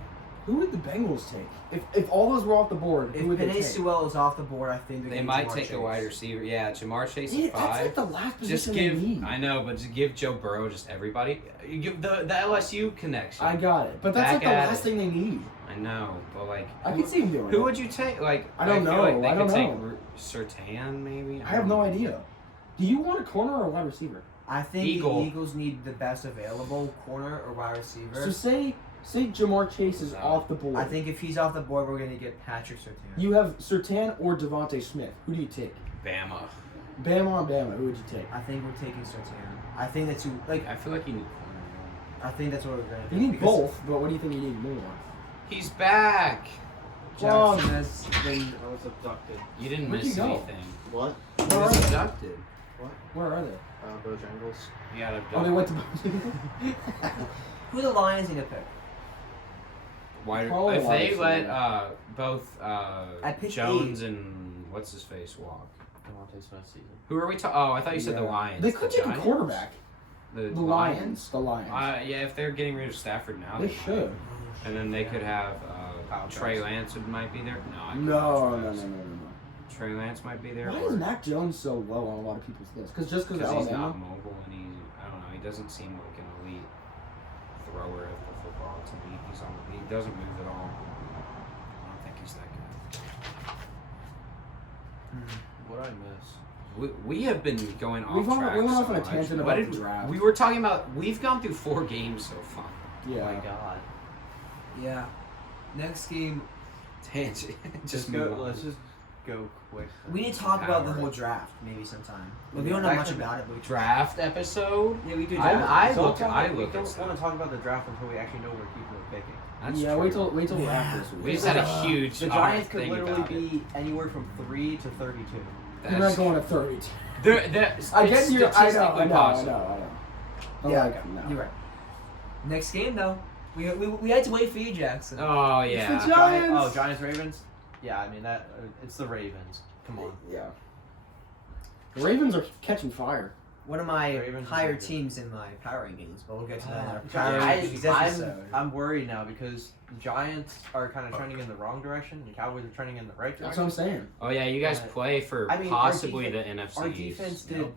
Who would the Bengals take? If all those were off the board, If who would they Penei take? Sewell is off the board, I think they're They getting might Jamar take Chase. a wide receiver. Yeah, Jamar Chase Yeah, at 5. that's like the last Just position give. they need. I know, but just give Joe Burrow just everybody. You give the LSU connection. I got it. But that's Back like the at last it. thing they need. I know, but like. I could see him doing Who it. would you take? Like I don't feel know. Like they I could don't take know. Surtain maybe. I have no idea. Do you want a corner or a wide receiver? I think Eagle. the Eagles need the best available corner or wide receiver. So say Jamar Chase is No. off the board. I think if he's off the board, we're going to get Patrick Surtain. You have Surtain or Devontae Smith. Who do you take? Bama. Bama on Bama. Who would you take? I think we're taking Surtain. I think that's who, like, I feel like you need corner. I think that's what we're going to do. You need because both, but what do you think you need more? He's back. Jackson has been. I was abducted. You didn't Where'd miss you go? anything. What? You Where are was they? abducted. Where are they? Bojangles. You got abducted. Oh, they went to. Who the Lions going to pick? Probably If wide they receiver. let both I picked Jones and what's his face walk. Devontae Smith season. Who are we talking? Oh, I thought you said the Yeah. Lions. They could The take a Giants? quarterback. The The Lions. The Lions. Yeah, if they're getting rid of Stafford now, They might. should. And then they could have Kyle Trey Trask. Lance might be there. No, I No, can't no, no, trust. no, no, no. Trey Lance might be there. Why or- is Mac Jones so low on a lot of people's lists? Because Because he's Alabama. not mobile and I don't know, he doesn't seem like an elite thrower of the football to me. He doesn't move at all. I don't think he's that good. What I miss? We have been going off We went track off so on a much. tangent What about did the draft. we were talking about? We've gone through 4 games so far. Oh my Yeah. god. Yeah. Next game, Tangent. Just move go. on. Let's just go quick. we need to talk about the Power. whole draft maybe sometime. But we don't know That much could- about it. But we Draft episode. Yeah, we do. I draft. Don't look. talk- I we look. don't at want stuff. to talk about the draft until we actually know where people are picking. That's Yeah, true. wait till Yeah. after this week. We just had a Uh, huge. The Giants could thing literally about it. be anywhere from 3 to 32. We're not That's- going to 32. I I guess you're. I know. statistically possible. I know. But Yeah, like, no. you're right. Next game though, we had to wait for you, Jackson. Oh It's yeah. the Giants. Giants Ravens. Yeah, I mean that. It's the Ravens. Come on. Yeah. The Ravens are catching fire. One of my Ravens is higher really good. teams in my power rankings, but we'll get to that in our I, power rankings episode. I'm worried now because the Giants are kind of trending in the wrong direction, and Cowboys are trending in the right That's what direction. I'm saying. Oh yeah. You guys But- play for I mean, our possibly defen- the NFC. Our defense did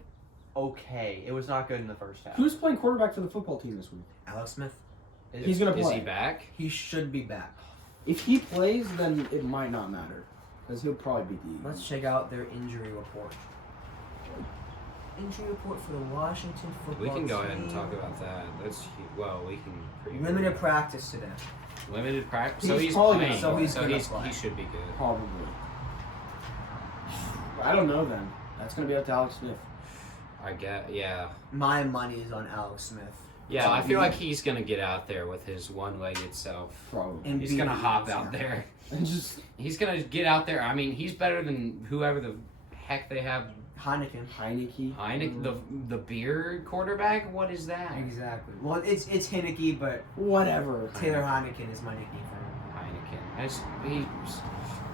okay. It was not good in the first half. Who's playing quarterback for the football team this week? Alex Smith, He's gonna Is play. he back? he should be back. If he plays, then it might not matter, because he'll probably be the. Let's check out their injury report. Injury report for the Washington football We team. can go ahead and talk about that. Well, we can. preview Limited it. practice today. Limited practice. So He's he's probably playing. gonna play. He should be good. Probably. I don't know then. That's gonna be up to Alex Smith. I get. Yeah. My money is on Alex Smith. Yeah. I feel like he's gonna get out there with his one-legged self. Probably. And He's beat gonna the hop Eagles, out yeah. there. And just He's gonna get out there. I mean, he's better than whoever the heck they have. Heineken. Heineke. Heineken, the beer quarterback. What is that? Exactly. Well, it's Heineke, but Whatever. Taylor Heineken is my nickname for him. Heineken.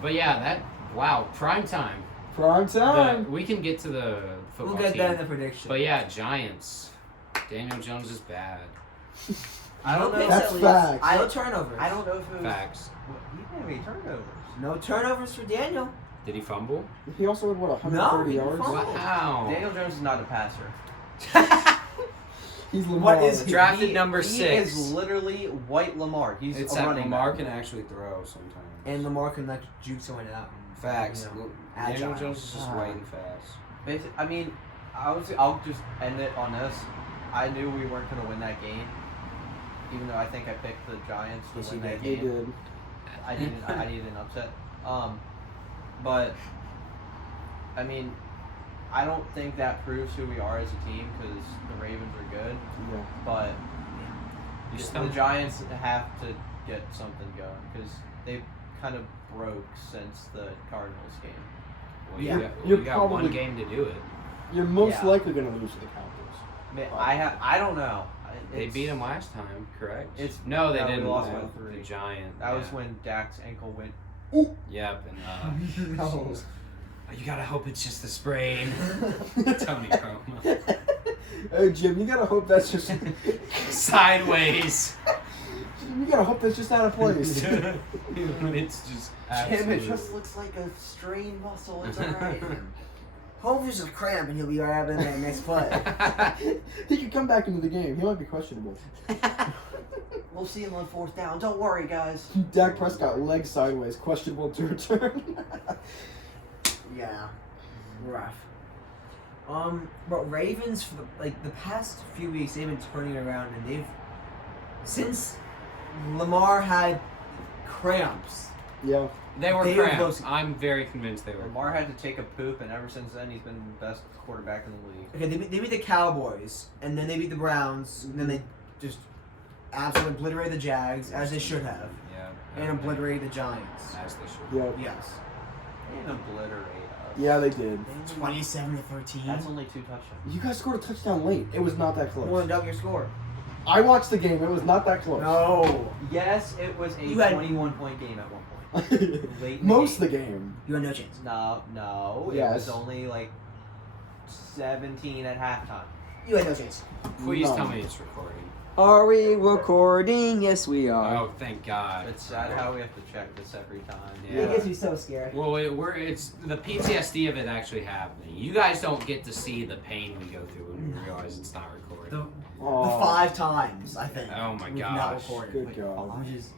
But yeah, that wow, prime time. Prime time. We can get to the football We'll get team. that in the prediction. But yeah, Giants. Daniel Jones is bad. I don't No know. picks, That's at least. facts. No turnovers. I don't know if it was. Facts. He didn't have any turnovers. No turnovers for Daniel. Did he fumble? He also had what 130 No, he yards. fumbled. Wow. Daniel Jones is not a passer. He's Lamar. What is he? Drafted number He 6. is literally white Lamar. He's It's a that running Lamar back. can actually throw sometimes. And Lamar can like juke someone out. Facts. You know, Daniel agile. Jones is just white and fast. I mean, I'll just end it on this. I knew we weren't going to win that game, even though I think I picked the Giants to Yes, win you that He game. did. I needed an upset. But I mean, I don't think that proves who we are as a team because the Ravens are good. Yeah. But You the still Giants have to get something going because they've kind of broke since the Cardinals game. Well, Yeah. you You're got one probably- game to do it. You're most Yeah. likely going to lose to the Cowboys. I don't know. They It's- beat him last time, correct? It's- no, they no, we didn't. lost No, by 3. The Giant. That was yeah. when Dak's ankle went. Yep, and No. you gotta hope it's just a sprain. Tony Romo. Hey Jim, you gotta hope that's just. Sideways. You gotta hope that's just out of place. It's just Jim, absolute. it just looks like a strained muscle. It's alright. Hope there's a cramp and he'll be alright in that next play. He could come back into the game. He might be questionable. We'll see him on 4th down. Don't worry, guys. Dak Prescott leg sideways, questionable to return. Yeah, rough. But Ravens for the past few weeks they've been turning it around and they've since Lamar had cramps. Yeah. They were They were cramped. close. I'm very convinced they were. Lamar had to take a poop, and ever since then, he's been the best quarterback in the league. Okay, they beat the Cowboys and then they beat the Browns and then they just absolutely obliterated the Jags as they should have Yeah. and obliterated the Giants. As they should. Yeah. Yes, They didn't obliterate us. Yeah, they did. 27-13. That's only 2 touchdowns. You guys scored a touchdown late. It was not that More close. than double your score. I watched the game. It was not that close. No, Yes, it was a You had- 21-point game at one point. Late in Most of the the game. you had no chance. No. It Yes. was only like 17 at halftime. You had no chance. Please None. tell me it's recording. Are we recording? Yes, we Oh, thank God. It's sad how we have to check this every time. Yeah. It gets me so scared. Well, it's the PTSD of it actually happening. You guys don't get to see the pain we go through when we realize it's not recording. The Aw, 5 times, I think. Oh my we've not gosh. recorded. Good God. Which is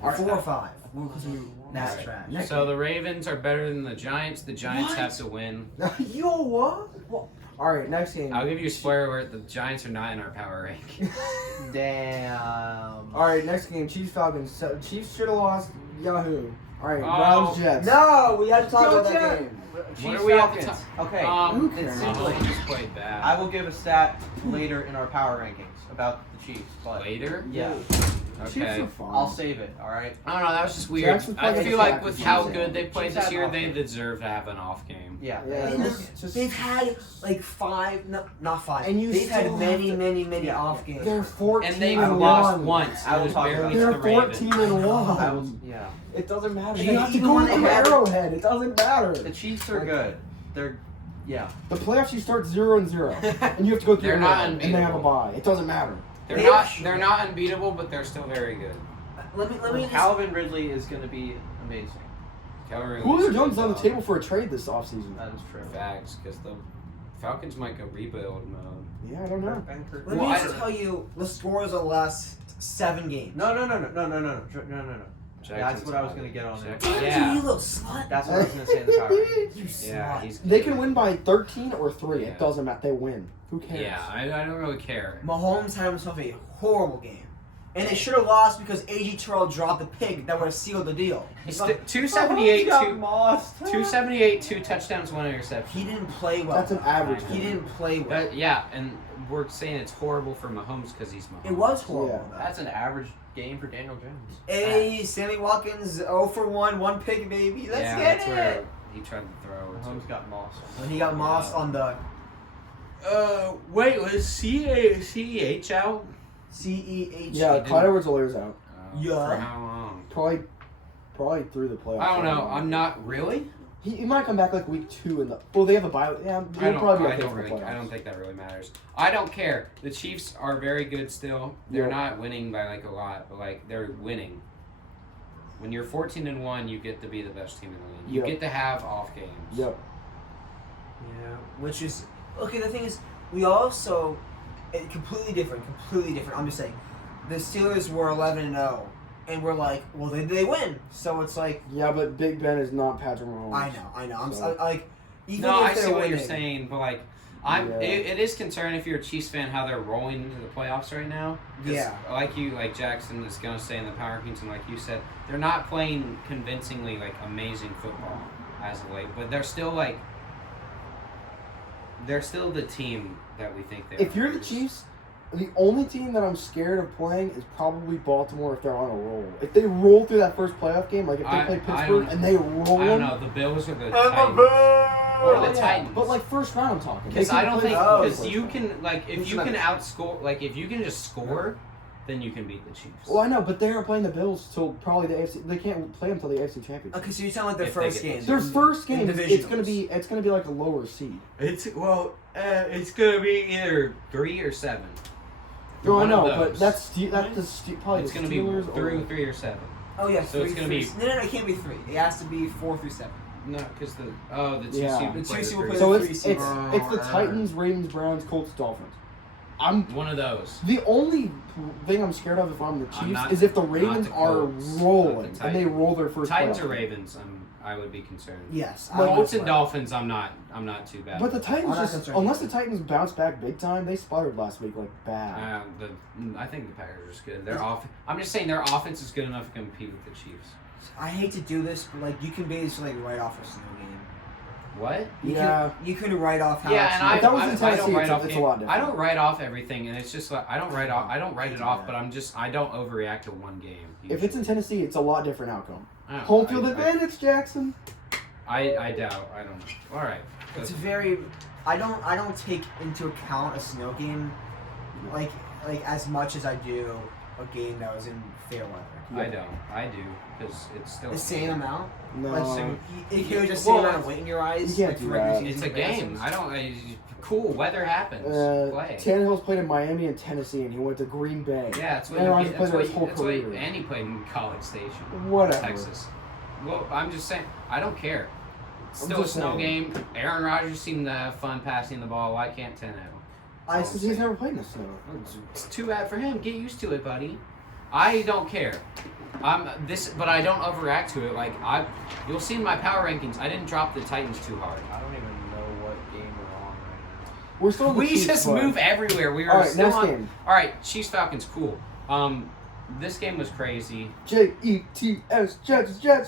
4 or 5. Well, 'cause we That's Alright. trash. Next So the Ravens are better than the Giants. The Giants What? have to win. Yo, what? All right, next game. I'll give you a spoiler alert. The Giants are not in our power rank. Damn. All right, next game. Chiefs Falcons. So Chiefs should have lost. Yahoo. All right, Oh. Browns Jets. No, we have to talk Go about that Jets. game. Chiefs are we at the Falcons. top? Okay. Who it's cares? simply. Mahomes played bad. I will give a stat later in our power rankings about the Chiefs, but Later? yeah, Chiefs Okay. are fine. I'll save it. All right. I don't know. That was just weird. Jackson I played feel like like a with Chiefs how fan. good they played Chiefs this had year, an they off game. deserve to have an off game. Yeah. Yeah, And it's just- they've had like five, no, not five. And you they've had still many, have to- many Yeah. off games. They're 14 And they and lost 1. once. I It will was talk barely about to They're the Ravens. 14 and 1. I was. Yeah. It doesn't matter. And You have to even go when into they had- Arrowhead. It doesn't matter. The Chiefs are good. They're. Yeah. The playoffs, you start 0-0, and you have to go through. They're not Arrowhead, and they have a unbeatable. bye. It doesn't matter. They're not unbeatable, but they're still very good. Let me just, Calvin Ridley is going to be amazing. Julio Jones is on the table for a trade this offseason. That is true. Facts, because the Falcons might go rebuild mode. Yeah, I don't know. let Well, me I just don't- tell you the scores of the last 7 games. No. That's what I was going to get on there. Damn Yeah. you little slut. That's what I was going to say in the power rankings. You slut. Yeah, he's. They can win by 13 or 3. Yeah. It doesn't matter. They win. Who cares? Yeah, I don't really care. Mahomes had himself a horrible game. And they should have lost because A.G. Terrell dropped the pig that would have sealed the deal. He's 278, Mahomes got two, mossed. 278, 2 touchdowns, 1 interception. He didn't play well. That's an average. He didn't play well. Yeah, and we're saying it's horrible for Mahomes because he's Mahomes. It was horrible. Yeah. though. That's an average game for Daniel Jones. Hey, Sammy Watkins, 0 for 1, 1 pick, baby. Let's yeah, get that's it. where he tried to throw it. Mahomes got mossed. When he got mossed on the Wait, was CEH out? CEH. Yeah, Clyde Edwards-Hilaire's out. Yeah. For how long? Probably through the playoffs. I don't know. I'm not really. He might come back like week 2 in the. Well, they have a bye. Yeah, he'll probably be okay for the playoffs. I don't think that really matters. I don't care. The Chiefs are very good still. They're Yeah. not winning by like a lot, but like they're winning. When you're 14 and 1, you get to be the best team in the league. You Yep. get to have off games. Yep. Yeah, which is okay. The thing is, we also completely different. I'm just saying, the Steelers were 11-0, and we're like, well, they win. So it's like, Yeah, but Big Ben is not Patrick Mahomes. I know. I'm So- like, even No, if I they're see what winning, you're saying, but like, Yeah. it is concerning if you're a Chiefs fan how they're rolling into the playoffs right now. 'Cause Yeah. like Jackson is gonna say in the power rankings, and like you said, they're not playing convincingly like amazing football as of late, but they're still the team that we think they are. If you're the Chiefs, the only team that I'm scared of playing is probably Baltimore if they're on a roll. If they roll through that first playoff game, like if they I- play I Pittsburgh don't- and they roll I don't them, know. The Bills or the I'm a Titans. boo! Or the yeah, Titans. But like first round, I'm talking. Because They I can don't play think Oh, because first you round. can like if Who's you can next? outscore like if you can just score, then you can beat the Chiefs. Well, I know, but they are playing the Bills till probably the AFC. They can't play them till the AFC Championship. Okay, so you sound like their If they first get game. this. Their first game, it's divisionals. gonna be like a lower seed. It's it's gonna be either 3 or 7. No, I One of know, but those. that's probably It's the gonna be Steelers through or 3 or 7. Oh yeah, So it's gonna be- no, it can't be 3. It has to be 4 through 7. No, because the 2 Yeah. seed The will 2 play seed will the play 3 so the seed. three it's seed. it's the Titans, Ravens, Browns, Colts, Dolphins. I'm One of those. the only thing I'm scared of if I'm the I'm Chiefs not- is if the not Ravens the are Colts, not the rolling and they Titans. roll their first Titans playoff or game. Ravens, I would be concerned. Yes. But Colts would and as well. Dolphins, I'm not too bad. But the Titans I'm not just concerned unless the either. Titans bounce back big time, they sputtered last week like bad. I think the Packers are just good. I'm just saying their offense is good enough to compete with the Chiefs. I hate to do this, but like you can basically write off a snow game. What? You can write off how. Yeah, and If that was in I Tennessee, don't write it's off. a lot different. I don't write off everything, and it's just like I don't write it off. But I don't overreact to one game. If it's in Tennessee, it's a lot different outcome. I don't know. Home field I- advantage, Jackson. I doubt. I don't know. All right. It's very. I don't take into account a snow game, like as much as I do a game that was in fair weather. I don't. I do because it's still The same amount. No. Like same- you can't just Well, sit around and wait in your eyes. you can't like, do for regular that. It's a season game. purposes. I don't. Cool weather happens. Play. Tannehill's played in Miami and Tennessee, and he went to Green Bay. Yeah, that's what. Aaron Rodgers That's played there what. his whole That's what. career. And he played in College Station, Whatever. Texas. Well, I'm just saying. I don't care. It's I'm still a just snow saying. game. Aaron Rodgers seemed to have fun passing the ball. Why can't Tannehill? I Because he's never played in the snow. It's too bad for him. Get used to it, buddy. I don't care. But I don't overreact to it. Like you'll see in my power rankings, I didn't drop the Titans too hard. I don't even know what game we're on right We're still in the We Chiefs, just but- move everywhere. We were All right, still next on. game. All right, Chiefs Falcons, cool. This game was crazy. Jets,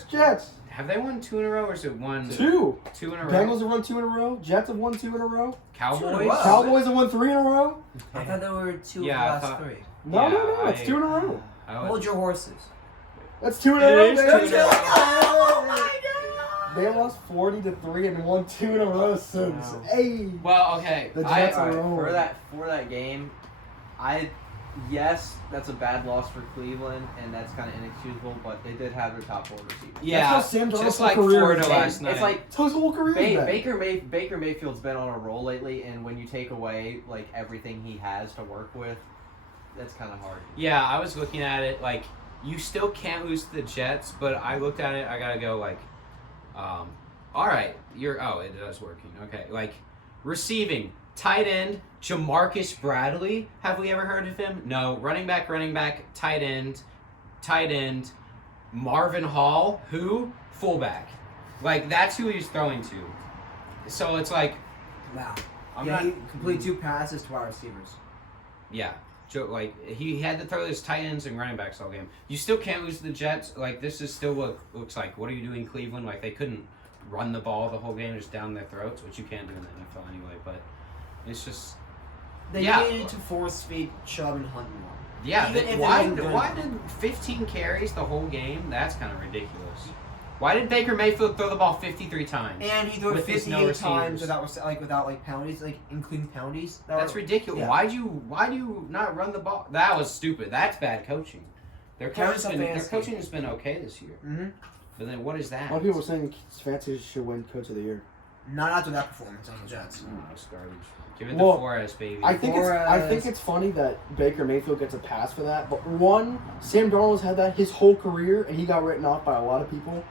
Jets. Have they won 2 in a row, or is it one? 2. 2 in a row. Bengals have won 2 in a row. Jets have won 2 in a row. Cowboys. 2 in a row. Cowboys have won 3 in a row. I thought there were 2 Yeah, I of the last thought- 3. No, it's 2 in a row. Hold your horses. That's 2 in a It row. is 2 in a baby. row. Oh my god! They lost 40-3 and won 2 in a row since. Wow. Hey. Well, okay. The Jets now. are Alright, rolling. for that game, yes, that's a bad loss for Cleveland, and that's kind of inexcusable. But they did have their top 4 receivers. Yeah, That's how Sam Darnold's just like career Florida is. last night. It's like It's his whole career. Baker Mayfield's been on a roll lately, and when you take away like everything he has to work with, that's kind of hard. Yeah, I was looking at it like you still can't lose to the Jets, but I looked at it. I gotta go like, all right, it does working. Okay, like receiving, tight end, Jamarcus Bradley. Have we ever heard of him? No. Running back, tight end, Marvin Hall. Who? Fullback. Like that's who he's throwing to. So it's like, Wow. I'm yeah, not. he completed 2 passes to our receivers. Yeah. Like he had to throw his tight ends and running backs all game. You still can't lose to the Jets. Like this is still what looks like. What are you doing, Cleveland? Like they couldn't run the ball the whole game just down their throats, which you can't do in the NFL anyway. But it's just They Yeah. needed to force feed Chubb and Hunt more. yeah. Even if it Why wasn't good. did 15 carries the whole game? That's kind of ridiculous. Why did Baker Mayfield throw the ball 53 times? And he threw it With his no 58 times receivers. without penalties, like including penalties. That's ridiculous. Yeah. Why do you not run the ball? That was stupid. That's bad coaching. Their Kevin coaching Stefanski. has been okay this year. Mm-hmm. But then what is A that? lot of people were saying Stefanski should win Coach of the Year. Not after that performance on the Jets. Oh, it's garbage. Give it Well, to Flores, baby. I think Flores. it's funny that Baker Mayfield gets a pass for that. But one, Sam Darnold's had that his whole career, and he got written off by a lot of people.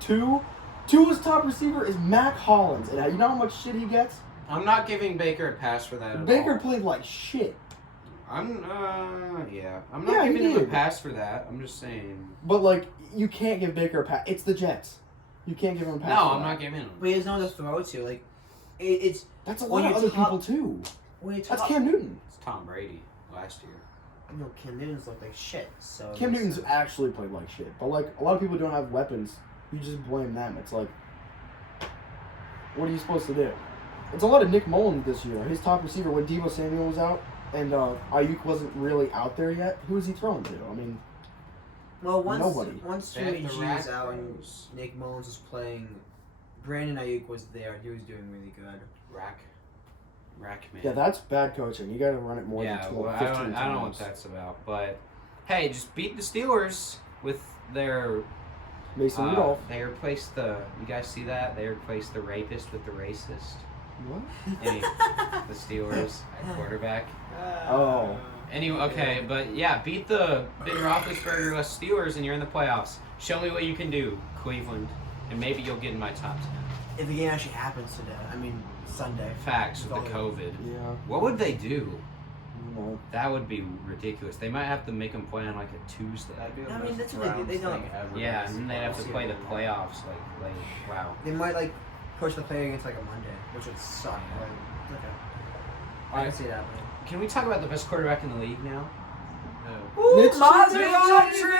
Two, his top receiver is Mac Hollins, and you know how much shit he gets. I'm not giving Baker a pass for that at Baker all. played like shit. I'm not Yeah, giving he him a did. pass for that. I'm just saying. But like, you can't give Baker a pass. It's the Jets. You can't give him a pass. No, for I'm that. not giving him. But he has no one to throw to. Like, it's That's a when lot of you other top- people too. when you That's talk. Cam Newton. It's Tom Brady last year. No, Cam Newton's looked like shit. So Cam Newton's actually played like shit. But like, a lot of people don't have weapons. You just blame them. It's like, what are you supposed to do? It's a lot of Nick Mullins this year. His top receiver when Deebo Samuel was out and Ayuk wasn't really out there yet. Who is he throwing to? I mean, Well, once Nobody. once They have Jimmy the G Rat was out and Bros. Nick Mullins was playing, Brandon Ayuk was there. He was doing really good. Rack man. yeah, that's bad coaching. You got to run it more Yeah, than well, 12, I 15 don't know what times. that's about, but hey, just beat the Steelers with their. Mason Rudolph. They replaced the. You guys see that? They replaced the rapist with the racist. What? Any, the Steelers at quarterback. Oh. Anyway, okay, but yeah, beat the Ben Roethlisberger-less Steelers, and you're in the playoffs. Show me what you can do, Cleveland, and maybe you'll get in my top 10. If the game actually happens today, I mean Sunday. Facts with the COVID. Yeah. What would they do? No. That would be ridiculous. They might have to make them play on like a Tuesday. That'd be the I mean, most that's what they Browns do. They don't- thing ever. Yeah, and then they'd have to play the playoffs like wow. They might like push the play against like a Monday, which would suck. Like, okay. I can see that happening. Can we talk about the best quarterback in the league now? No. Ooh, Mitch Trubisky!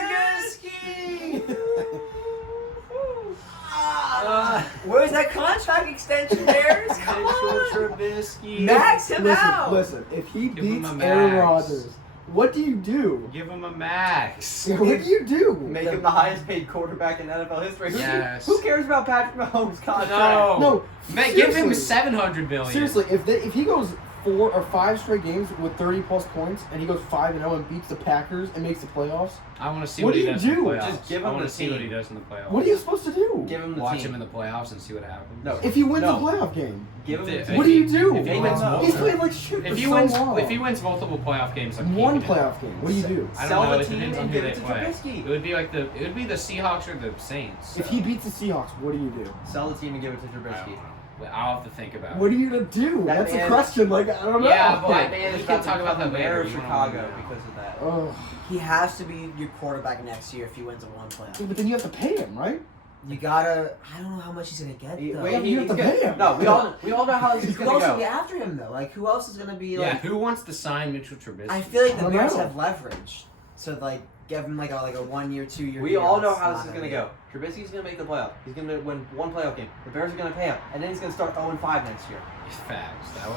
Where's that contract extension, Bears? Come on! Trubisky. Max him out! Listen, if he Give him beats a Aaron max. Rodgers, what do you do? Give him a max. What do you do? Make him the highest paid quarterback in NFL history. Yes. Who cares about Patrick Mahomes' contract? No. No, Man, give him seriously. $700 million. Seriously, if he goes 4 or 5 straight games with 30+ points and he goes 5-0 and beats the Packers and makes the playoffs, I want to see What what, do he you does in the do? playoffs. Just give I him want the to see what he team. does in the playoffs. what are you supposed to do? Give him the Watch team. him in the playoffs and see what happens. No. If he wins No. a playoff game, Give him the If team. what do you do? If he No, wins, no. He's played like shit for if he so wins, long. if he wins multiple playoff games, I'm One keeping it. playoff game, what do you do? I don't Sell know. the It team depends on and who give they it to play. Trubisky. It would be like the Seahawks or the Saints. If he beats the Seahawks, what do you do? Sell the team and give it to I don't Trubisky. know. Well, I'll have to think about What it. are you gonna do? That That's a man- question. Like I don't know. Yeah, but That man we is can about talk to about become that the mayor later. of You wanna Chicago know. because of that. Oh, He has to be your quarterback next year if he wins a one playoff. but then you have to pay him, right? You gotta. I don't know how much he's gonna get He- though. wait, Yeah, you have to pay him. No, we all know how this is Who gonna else will be go. after him though? Like who else is gonna be Yeah, like? who wants to sign Mitchell Trubisky? I feel like I the don't Bears know. have leverage to like give him like a 1 year, 2 year. We all know how this is gonna go. Trubisky's gonna make the playoff. He's gonna win one playoff game. The Bears are gonna pay him, and then he's gonna start 0-5 next year. Facts. That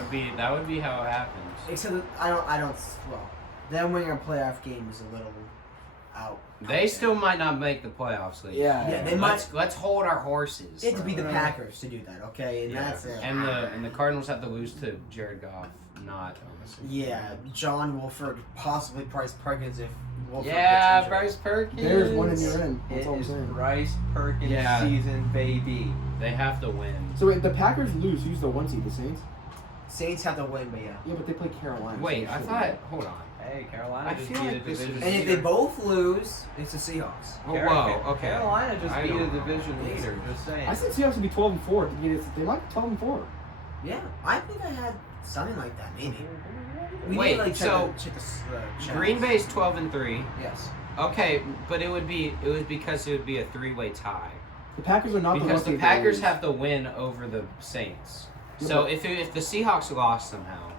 would be how it happens. Except that I don't. Well, them winning a playoff game is a little out. They still might not make the playoffs. Ladies. Yeah, Yeah, they might. Let's hold our horses. They have to beat the Packers to do that, okay? And Yeah. that's it. And the Cardinals have to lose to Jared Goff, not honestly. Yeah, John Wolford, possibly Bryce Perkins if Wolford Yeah, gets injured. Bryce Perkins. Bears one and you're in. It That's all I'm is saying. Bryce Perkins Yeah. season, baby. They have to win. So wait, the Packers lose. Who's the 1 seed? The Saints. Saints have to win, but yeah. Yeah, but they play Carolina. Wait, so I they thought. shouldn't. Hold on. Hey, Carolina I just feel beat like a this is- division And if they leader. both lose, it's the Seahawks. Oh, whoa. Okay. Carolina just I beat a don't know. division leader. Just saying. I said Seahawks would be 12-4. They might be 12-4. Yeah, I think I had something like that, maybe. We Wait, need to, like, so check the channels. Green Bay's 12-3. Yes. Okay, but it was because it would be a three-way tie. The Packers are not the Because one the seed. Packers have the win over the Saints. Yeah, So but- if the Seahawks lost somehow,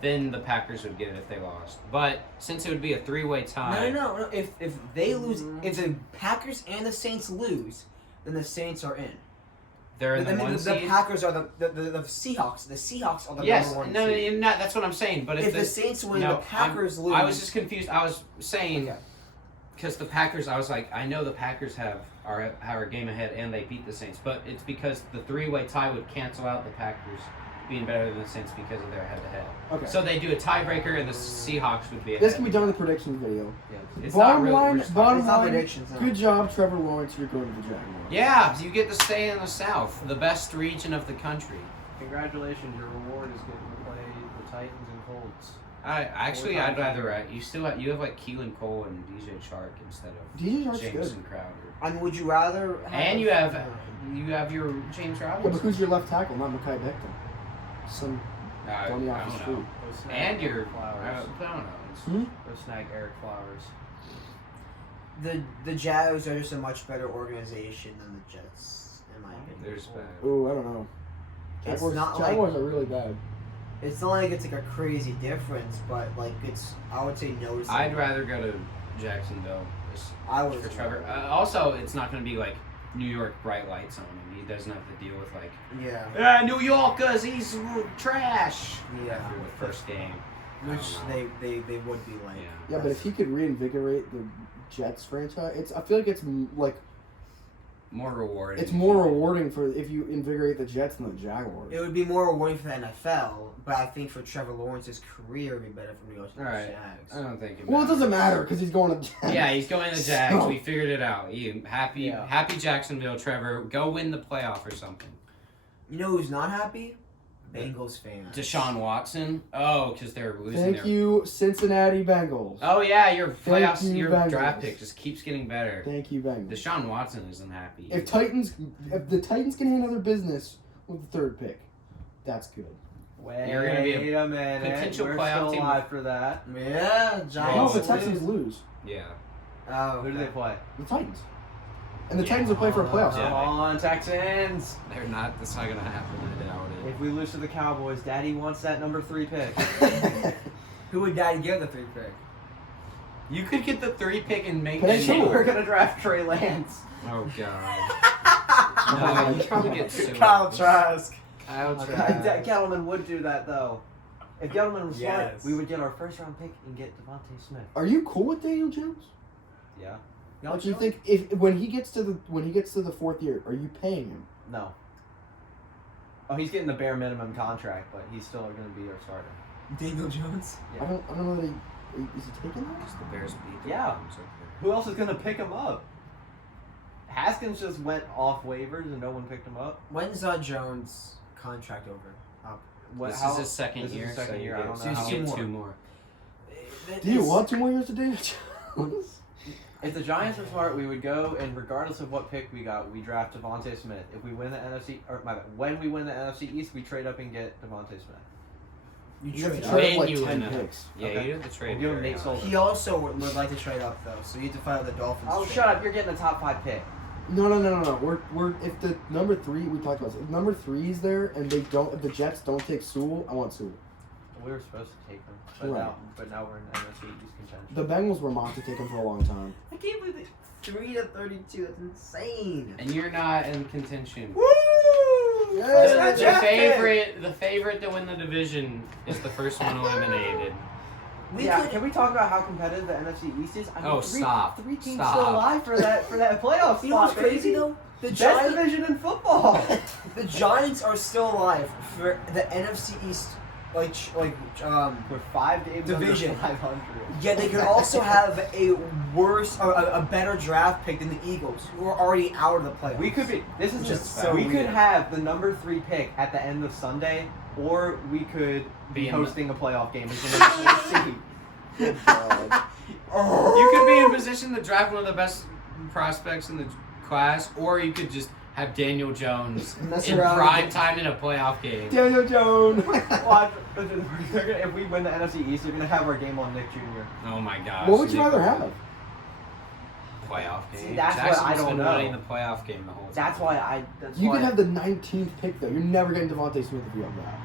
then the Packers would get it if they lost. But since it would be a three-way tie, No. If they lose, if the Packers and the Saints lose, then the Saints are in. they're in the one the seed. Packers are the Seahawks. The Seahawks are the Yes, number one no, seed. that's what I'm saying. But If the Saints win, no, the Packers lose. I was just confused. I was saying Okay. because the Packers, I was like, I know the Packers have a game ahead and they beat the Saints, but it's because the three-way tie would cancel out the Packers being better than the Saints because of their head-to-head. Okay. So they do a tiebreaker and the Seahawks would be ahead. This can be done in the predictions video. It's Bottom not really, line, we're just bottom It's not line. predictions. No. Good job, Trevor Lawrence. You're going to the Jaguars. Yeah, you get to stay in the South, the best region of the country. Congratulations, your reward is getting to play the Titans and Colts. I'd rather you have like Keelan Cole and DJ Chark instead of DJ Shark's Jameson good. Crowder. I mean, would you rather? And you have your James Yeah, but Robinson. who's your left tackle? Not Mekhi Becton. Some I dummy don't off the know. street. Go snag And your Eric I Flowers. don't know. Hmm? Go snag Eric Flowers. The Jags are just a much better organization than the Jets, in my opinion. There's bad. Ooh, I don't know. It's Jaguars, not Jaguars like are really bad. it's not like it's like a crazy difference, but like it's I would say noticeable. I'd rather go to Jacksonville just I would for as Trevor. well. Also, it's not going to be like New York bright lights on him. He doesn't have to deal with like Yeah, New Yorkers, he's trash. yeah. After the first game. Which they would be like. Yeah. Yeah, but if he could reinvigorate the Jets franchise, I feel like it's like More rewarding. it's more rewarding for if you invigorate the Jets than the Jaguars. It would be more rewarding for the NFL, but I think for Trevor Lawrence's career, it would be better for him to go to the Alright. Jags. I don't think it Well, it matters. doesn't matter because he's going to the Jets. Yeah, he's going to the Jags. So- We figured it out. Happy Yeah. Jacksonville, Trevor. Go win the playoff or something. You know who's not happy? Bengals fans. Deshaun Watson. Oh, because they're losing Thank their. you, Cincinnati Bengals. Oh yeah, your Thank playoffs, you, your Bengals. draft pick just keeps getting better. Thank you, Bengals. Deshaun Watson isn't happy. If the Titans can handle their business with the third pick, that's good. Wait You're gonna be a a minute. potential We're playoff still team. alive for that. Yeah, I know Giants. if the Texans lose. Yeah. Oh, Who do they play? The Titans. And the Yeah. Titans will play for a playoff Yeah. spot. Come on, Texans! They're not. That's not gonna happen. I doubt it. If we lose to the Cowboys, Daddy wants that number 3 pick. Who would Daddy give the 3 pick? You could get the 3 pick and make. Potential. We're gonna draft Trey Lance. Oh god. No, you probably get sued. Kyle Trask. Kyle Okay. Trask. Gettleman would do that though. If Gettleman was smart, Yes. we would get our first round pick and get Devontae Smith. Are you cool with Daniel Jones? Yeah. What do you think if when he gets to the fourth year, are you paying him? No. Oh, he's getting the bare minimum contract, but he's still going to be our starter. Daniel Jones? Yeah. I don't know that is he taking that? Because the Bears beat the Yeah. Rams. Who else is going to pick him up? Haskins just went off waivers and no one picked him up. When's Jones' contract over? Up. This How- is his second this is year. his second so year. you I don't get- know you how get many- 2 more. Do you want 2 more years to Daniel Jones? If the Giants were smart, we would go and regardless of what pick we got, we draft Devontae Smith. If we win the NFC, or my bad, when we win the NFC East, we trade up and get Devontae Smith. You have to trade trade When like you 10 win picks. Yeah, Okay. you have to trade. We'll give him very Nate high. Solder. He also would like to trade up though, so you have to find out the Dolphins. Oh, trade. shut up! You're getting a top 5 pick. No. We're if the number 3 we talked about this, if number 3 is there and they don't, if the Jets don't take Sewell, I want Sewell. We were supposed to take him, Right. but now we're in NFC East contention. The Bengals were mocked to take him for a long time. I can't believe it. 3-32. That's insane. And you're not in contention. Woo! Yeah. The favorite to win the division is the first one eliminated. Can we talk about how competitive the NFC East is? I mean, Oh, three, stop. 3 teams Stop. still alive for that playoff You know what's spot, crazy baby. though? The Best Giants, division in football. the Giants are still alive for the NFC East. We're 5 games Division. under 500. Yeah, they could also have a worse, or a better draft pick than the Eagles, who are already out of the playoffs. We could be. This is Just just so we could weird. have the number 3 pick at the end of Sunday, or we could be Be in hosting a playoff game as the number 4 seed. Good God. You could be in position to draft one of the best prospects in the class, or you could just have Daniel Jones Mess in around prime with time in a playoff game. Daniel Jones. Watch, if we win the NFC East, they're gonna have our game on Nick Jr. Oh my gosh. What would you Nick rather Foles. have? Playoff game. See, that's what Jackson's I don't been know. winning the playoff game the whole time. That's why You could have the 19th pick though. You're never getting Devontae Smith if you have that.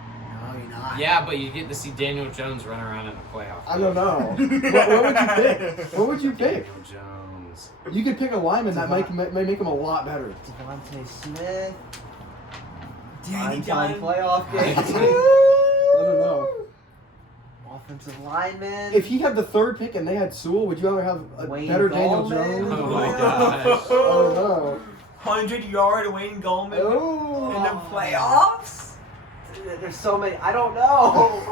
No, you're not. Yeah, but you get to see Daniel Jones run around in a playoff. I don't know. what would you pick? What would you pick? Daniel Jones. You could pick a lineman that might make him a lot better. Devontae Smith. Danny Time Dimes. playoff game. I don't know. Offensive lineman. If he had the 3rd pick and they had Sewell, would you rather have a Wayne better Daniel Gallman? Jones? Oh my I gosh. don't know. 100-yard Wayne Gallman Oh. in the playoffs. There's so many. I don't know.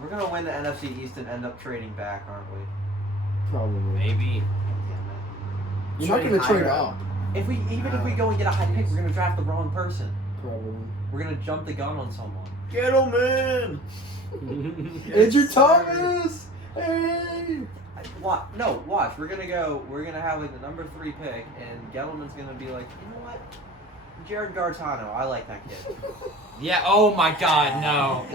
We're gonna win the NFC East and end up trading back, aren't we? Probably. Maybe. You're not going to trade higher. up. If we go and get a high pick, we're gonna draft the wrong person. Probably. We're gonna jump the gun on someone. Get him in. Andrew Thomas. Hey. Watch. We're gonna have like the number 3 pick, and Gettleman's gonna be like, you know what? Jared Gartano, I like that kid. Yeah, oh my god, no.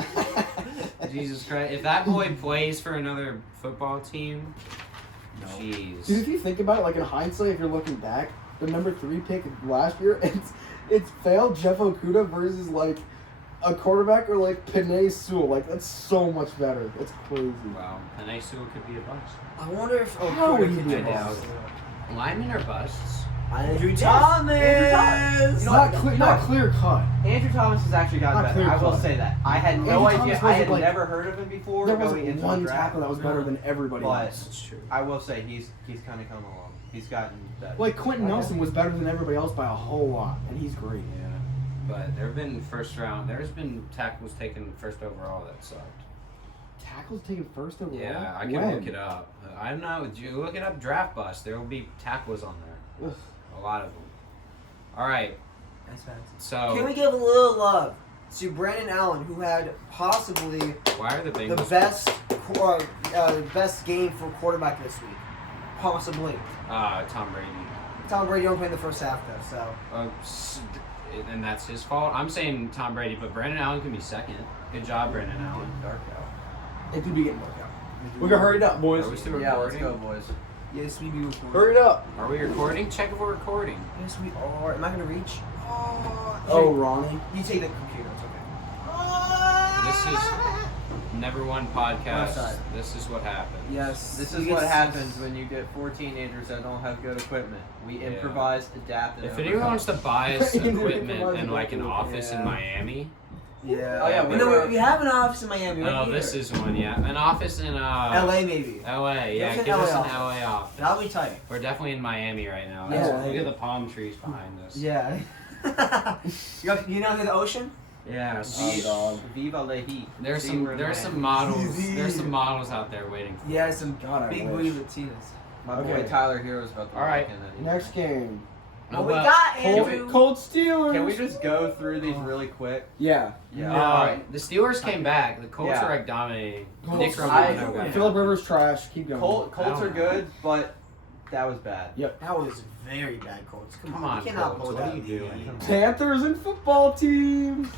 Jesus Christ. If that boy plays for another football team, jeez. Dude, if you think about it, like in hindsight, if you're looking back, the number 3 pick last year, it's failed Jeff Okuda versus like a quarterback or like Penei Sewell. Like that's so much better. That's crazy. Wow, Penei Sewell could be a bust. I wonder if How would he could be do a this. bust? Linemen are busts. Andrew Yes. Thomas. Andrew Thomas. It's You know what? not clear cut. Andrew Thomas has actually gotten Not better. clear I will cut. say that. I had Andrew no Thomas idea. I wasn't had like- never heard of him before There going wasn't into one the draft. tackle that was better than everybody But- else. That's true. I will say he's kind of come along. He's gotten better. Like Quentin Okay. Nelson was better than everybody else by a whole lot, and he's great. Yeah. But there have been there's been tackles taken first overall that sucked. Tackles taken first overall. Yeah, I can When? look it up. I don't know. You look it up draft bust. There will be tackles on there. Ugh. A lot of them. All right. That's fancy. So Can we give a little love to Brandon Allen, who had possibly why are the the Bengals best game for quarterback this week? Possibly. Tom Brady? Tom Brady don't play in the first half though, so. And that's his fault. I'm saying Tom Brady, but Brandon Allen can be second. Good job, Brandon Allen. Dark out. It could be getting worked out. We're gonna hurry it up, boys. Are we still Yeah, let's recording? go, boys. Yes, we do. Recording. Hurry it up. Are we recording? Check if we're recording. Yes, we are. Am I gonna reach? Oh, Ronnie. You take the computer. It's okay. This is Never One Podcast. Outside. This is what happens. Yes. This we is get what s- happens when you get 4 teenagers that don't have good equipment. We Yeah. improvise, adapt, and If overcome. anyone wants to buy us You're equipment providing and like an equipment. office in Yeah. Miami. Yeah. Oh, yeah, We we're- know we have an office in Miami. Right Oh, here. this is one, yeah. An office in LA maybe. LA, yeah. There's an Give us LA an LA office. That'll be tight. We're definitely in Miami right now. Yeah. Look at the palm trees behind us. Yeah. you know near the ocean? Yeah. Oh, dog. Viva la heat. There's See, some we're in there's some Miami. models there's some models out there waiting for Yeah, us. some God, I big wish. booty Latinas. My boy Okay. Tyler Hero's about to All right. walk in. Next game. Oh, we well, got Andrew. Cold Steelers. Can we just go through these really quick? Yeah. Yeah. No, All right. the Steelers came back. The Colts Yeah. are like dominating. Colts- Nick I- Romano got Philip out. Rivers trash. Keep going. Colts I are don't good, but that was bad. That was very bad, Colts. Come on, we cannot Colts, blow what that are you lead. doing? Panthers and football team.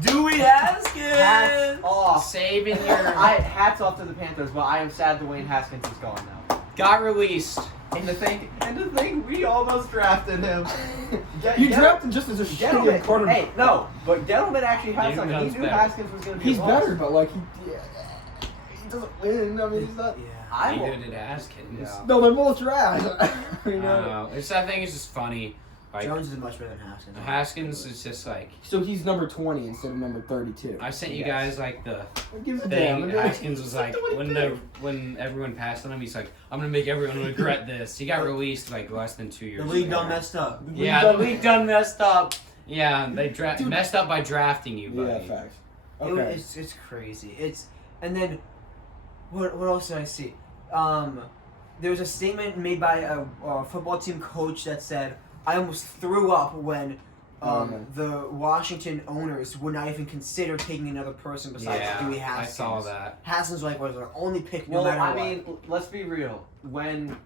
Dewey Hats Haskins. off. Saving your Hats off to the Panthers, but I am sad Dwayne Haskins is gone now. got released. And to think, we almost drafted him. You drafted just as a shitty Gettleman. quarterback. Hey, no, but Gettleman actually had He something. He does knew better. Haskins was going to be. He's a boss. better, but like he doesn't win. I mean, he's not. Yeah. I will. Neither did Haskins. Yeah. No, they're both trash. You I know? don't know. I think it's just funny. Like Jones is much better than Haskins. Haskins is just like So he's number 20 instead of number 32. I sent you Yes. guys like the What gives a thing. damn? Haskins was He's like 22. when everyone passed on him, he's like, I'm gonna make everyone regret this. He got released like less than 2 years. The league ago. done messed up. Yeah, the league done messed up. Yeah, they Dude. messed up by drafting you, Yeah, buddy. facts. It Okay. was- it's crazy. And then what else did I see? There was a statement made by a football team coach that said, "I almost threw up when the Washington owners would not even consider taking another person besides Dewey Yeah, I Haskins." saw that. Haskins was our only pick, no Well, matter I what. mean, let's be real. When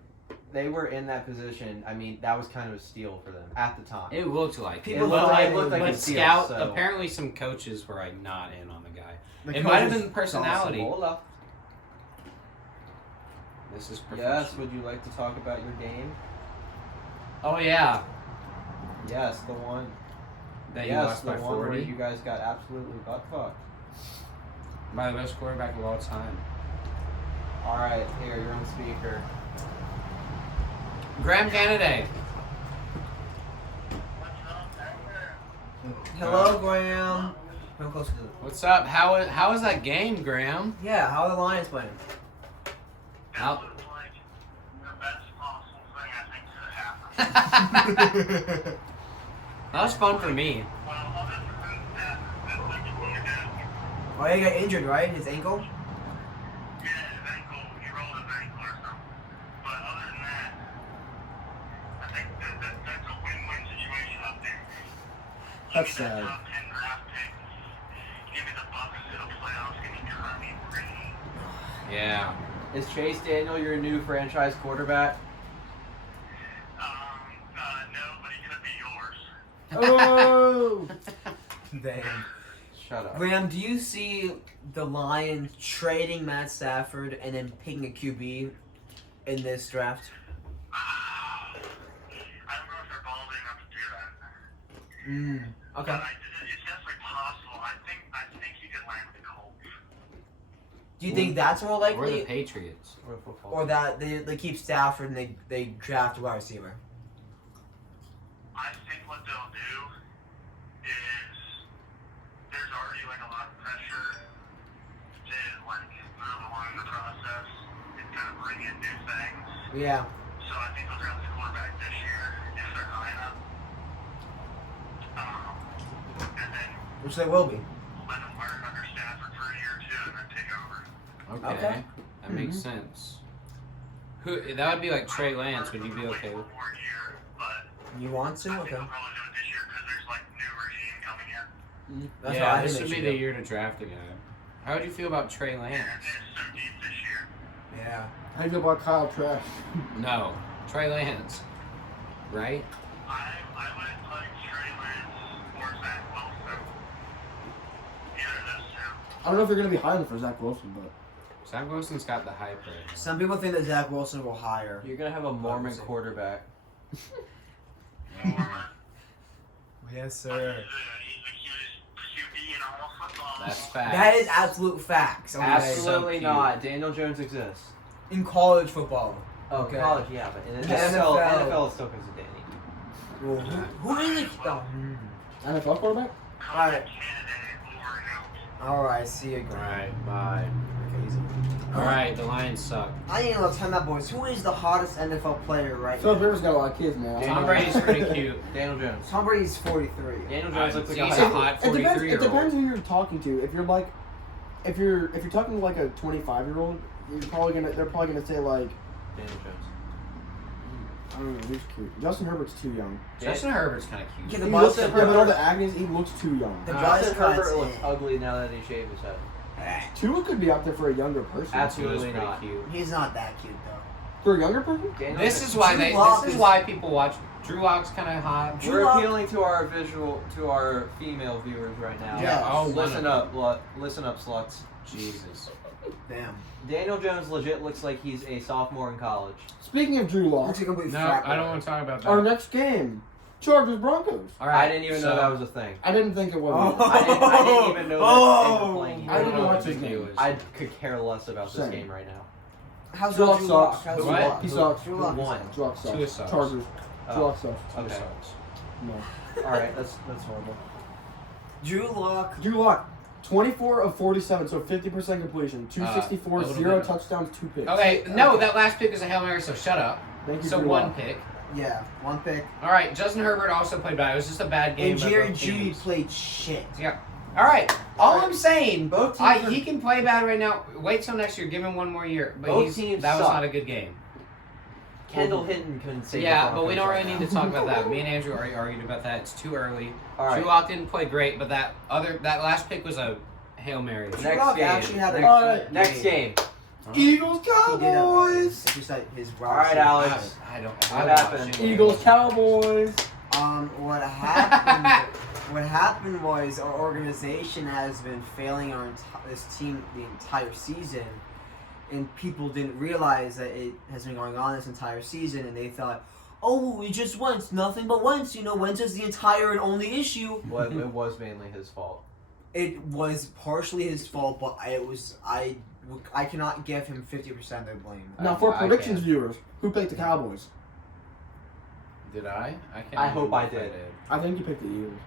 they were in that position, I mean, that was kind of a steal for them at the time. It looked like People it. thought it looked like when a steal, scout. so- Apparently, some coaches were like not in on the guy. The It might have coaches- been personality. Hola. This is Yes, professional. would you like to talk about your game? Oh yeah, Yes, the one. that you yes, lost the by one where 40 you guys got absolutely butt fucked. by the best quarterback of all time. All right, here, you're on speaker. Graham Kennedy. Hello, Graham. Come closer to the. What's up? How was that game, Graham? Yeah, how are the Lions playing? How? Oh, That was fun for me. Oh, he got injured, right? His ankle? That's sad. Yeah. Is Chase Daniel your new franchise quarterback? Oh! Damn. Shut up. Graham, do you see the Lions trading Matt Stafford and then picking a QB in this draft? Okay. Do you think that's more Or the likely, Patriots. Or football. or that they keep Stafford and they draft a wide receiver? I think what they'll do is there's already like a lot of pressure to like move along the process and kind of bring in new things. Yeah. So I think they'll draft the quarterback this year if they're high enough. And then Which they will be. let them learn under Stafford for a year or two and then take over. Okay. Okay. That makes sense. Who? That would be like Trey Lance. Would you be okay with? One more year, but You want to? I think Okay. they'll probably do it this year because there's like new regime coming in. That's Yeah, what I this think would they be should the do. year to draft a guy. How would you feel about Trey And Lance? it's so deep this year. Yeah. How do you feel about Kyle Trask? No, Trey Lance. Right? I would like Trey Lance or Zach Wilson. Either of those two. I don't know if they're going to be high enough for Zach Wilson, but. Zach Wilson's got the hype right now. Some people think that Zach Wilson will hire. You're gonna have a Mormon Obviously. quarterback. Yes, He's the cutest QB in all football. That's fact. That is absolute facts. okay? Absolutely cute. not. Daniel Jones exists. In college football. Oh, Okay. college, yeah, but in The the NFL, NFL. NFL still goes to Danny. Well, who is it? Oh, NFL quarterback? Alright. Candidate over him. Alright, see you, Graham. Alright, bye. Crazy. Alright, the Lions suck. I ain't gonna time out, boys. Who is the hottest NFL player right Philip now? Rivers got a lot of kids, man. Tom Brady's pretty cute. Daniel Jones. Tom Brady's 43. Daniel Jones looks like a he's high a school. hot It depends. 43 It year depends old. who you're talking to. If you're like, if you're talking to like a 25-year-old, they're probably gonna say like, Daniel Jones. I don't know. Who's cute? Justin Herbert's too young. Justin Herbert's kind of cute. Yeah, the He buzz looks, cut. yeah, with all the acne, he looks too young. The Justin buzz Herbert cuts looks in. ugly now that he shaved his head. Tua could be up there for a younger person. Absolutely He was not. pretty cute. He's not that cute though. For a younger person? Daniel, This is why Drew Lock This is is- why people watch. Drew Lock's kind of hot. Drew we're Lock- appealing to our female viewers right now. Yeah. Oh, Listen up, sluts. Jesus. Damn. Daniel Jones legit looks like he's a sophomore in college. Speaking of Drew Lock, Looks like a complete No, frat I don't boy. want to talk about that. our next game, Chargers Broncos. All right. I didn't even know that was a thing. I didn't think it was. Oh. I didn't even know that they were playing here. I didn't know watch what the this big game. deal is. I could care less about this Same. game right now. How's Drew Lock Drew sucks. Lock? How's What? Drew Lock? He sucks. Drew Lock Who won? sucks. Drew Lock sucks. Tua sucks. Chargers. Oh. Drew Lock sucks. Tua Okay. sucks. No. All right, that's horrible. Drew Lock. Drew Lock, 24 of 47, so 50% completion. 264, a little 0 bit. touchdowns, 2 picks. Okay, no, that last pick was a Hail Mary, so shut up. Thank you, So Drew one Lock. pick. Yeah, one pick. All right, Justin Herbert also played bad. It was just a bad game. And by Jerry both Judy teams. played shit. Yeah. All right. All I'm saying, Both teams are- he can play bad right now. Wait till next year. Give him one more year. But Both teams that was suck. not a good game. Kendall Hinton couldn't save Yeah, the but we don't Broncos really right need to now. talk about that. Me and Andrew already argued about that. It's too early. All right. Drew Lock didn't play great, but that last pick was a Hail Mary. Drew Next Lock game. actually had a All right. Next game. Eagles, He did have Cowboys. It's just that his All right, Alex. I don't. What I watched happened? it. Eagles, Cowboys. What happened? What happened was our organization has been failing this team the entire season, and people didn't realize that it has been going on this entire season, and they thought, "Oh, we just once, nothing but once." Once is the entire and only issue. Well, it was mainly his fault. It was partially his fault, but I cannot give him 50% of the blame. Now, for I predictions can't. viewers, who picked the Cowboys? Did I? I can't. I hope remember I if did. I think you picked the Eagles.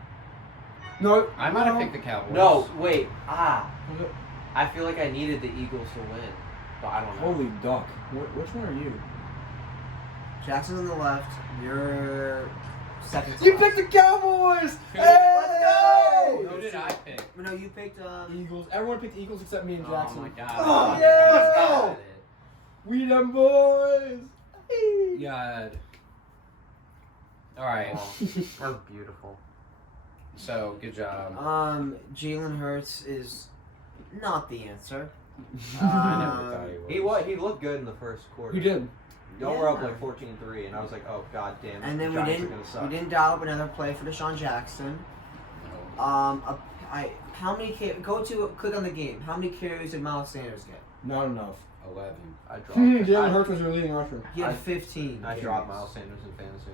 No. I might have no. picked the Cowboys. No, wait. I feel like I needed the Eagles to win, but I don't know. Holy duck. Which one are you? Jackson's on the left. You're second to You last. picked the Cowboys! Who did- Hey! Who did I pick? No, you picked Eagles. Everyone picked the Eagles except me and Oh Jackson. my god. Oh, yeah, let's I go! got it. We them boys! God. All right. Oh, that was beautiful. So good job. Jalen Hurts is not the answer. I never thought he was. He looked good in the first quarter. You did. Y'all were up Yeah. like 14-3, and I was like, oh god damn it. And then the we Giants didn't are gonna suck. we didn't dial up another play for Deshaun Jackson. How many click on the game. How many carries did Miles Sanders get? Not enough. 11. I dropped. Jalen Hurts was your leading rusher. He had I- 15. I carries. dropped Miles Sanders in fantasy.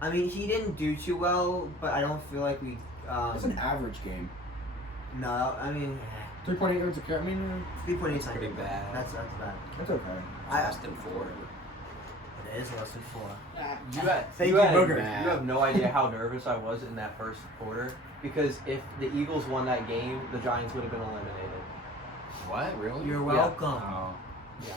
I mean, he didn't do too well, but I don't feel like we. It's an average game. No, I mean, 3.8 yards a carry. I mean, 3.8 That's pretty bad. That's bad. that's okay. Less than 4. It is less than 4. You you, Booger. have no idea how nervous I was in that first quarter because if the Eagles won that game, the Giants would have been eliminated. What? Really? You're Yeah. welcome. Oh. Yeah.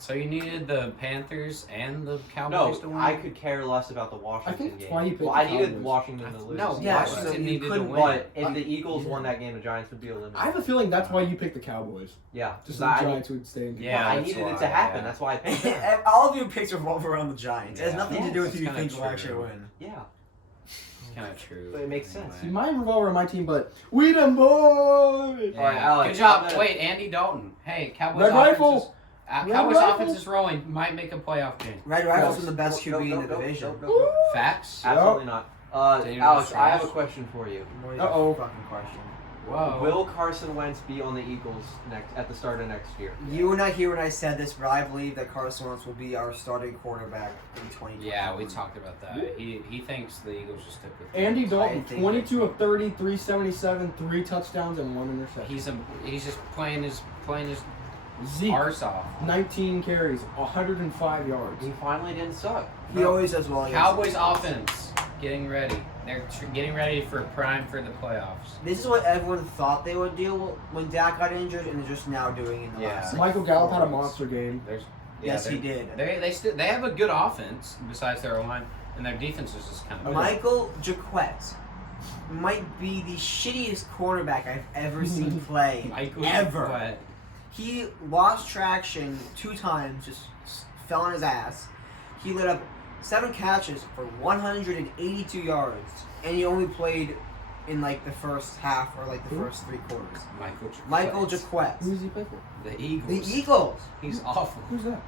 So you needed the Panthers and the No, Cowboys to win? I could care less about the Washington think that's game. why you picked well, I the needed Cowboys. Washington to lose. No, Yeah, Washington so you needed to couldn't- win. But if the Eagles won that game, the Giants would be eliminated. I have a feeling that's why you picked the Cowboys. Yeah, Just because so the Giants would stay in. Yeah, I that's needed it why, to happen. yeah. That's why I picked them. All of your picks revolve around the Giants. It has Yeah. nothing to do with Yes, who you it's think kinda will actually true. win. Yeah. It's kind of true. But it makes sense. See, mine revolve around my team, but we them boys. Yeah. All right, Alex, Good job. I'm gonna- Wait, Andy Dalton. Hey, Cowboys Red offense Rifle. is, Red Cowboys Rifle. offense is rolling. Might make a playoff game. Red Rifles are the best Nope, QB in nope, the nope, division. nope, nope, nope. Facts? Absolutely not. Daniel Alex, Jones I have a trash. question for you. Uh-oh. Fucking question. Whoa. Will Carson Wentz be on the Eagles at the start of next year? You were not here when I said this, but I believe that Carson Wentz will be our starting quarterback in 2020. Yeah, we talked about that. He thinks the Eagles will stick with him. Andy Dalton, I think 22 of 30, 377, 3 touchdowns, and 1 interception. He's just playing his Zeke, arse off. 19 carries, 105 yards. He finally didn't suck. He always does well. against Cowboys the offense getting ready. They're getting ready for prime for the playoffs. This is what everyone thought they would do when Dak got injured, and they're just now doing in the Yeah. last. Michael Gallup had a monster game. Yes, he did. They have a good offense besides their line, and their defense is just kind of. Michael Jaquette might be the shittiest quarterback I've ever seen play. Michael ever. Jaquette. He lost traction 2 times, just fell on his ass. He let up 7 catches for 182 yards, and he only played in like the first half or like the first 3 quarters. Michael Jaquette. Who does he play for? The Eagles. The Eagles. He's awful. Who's that?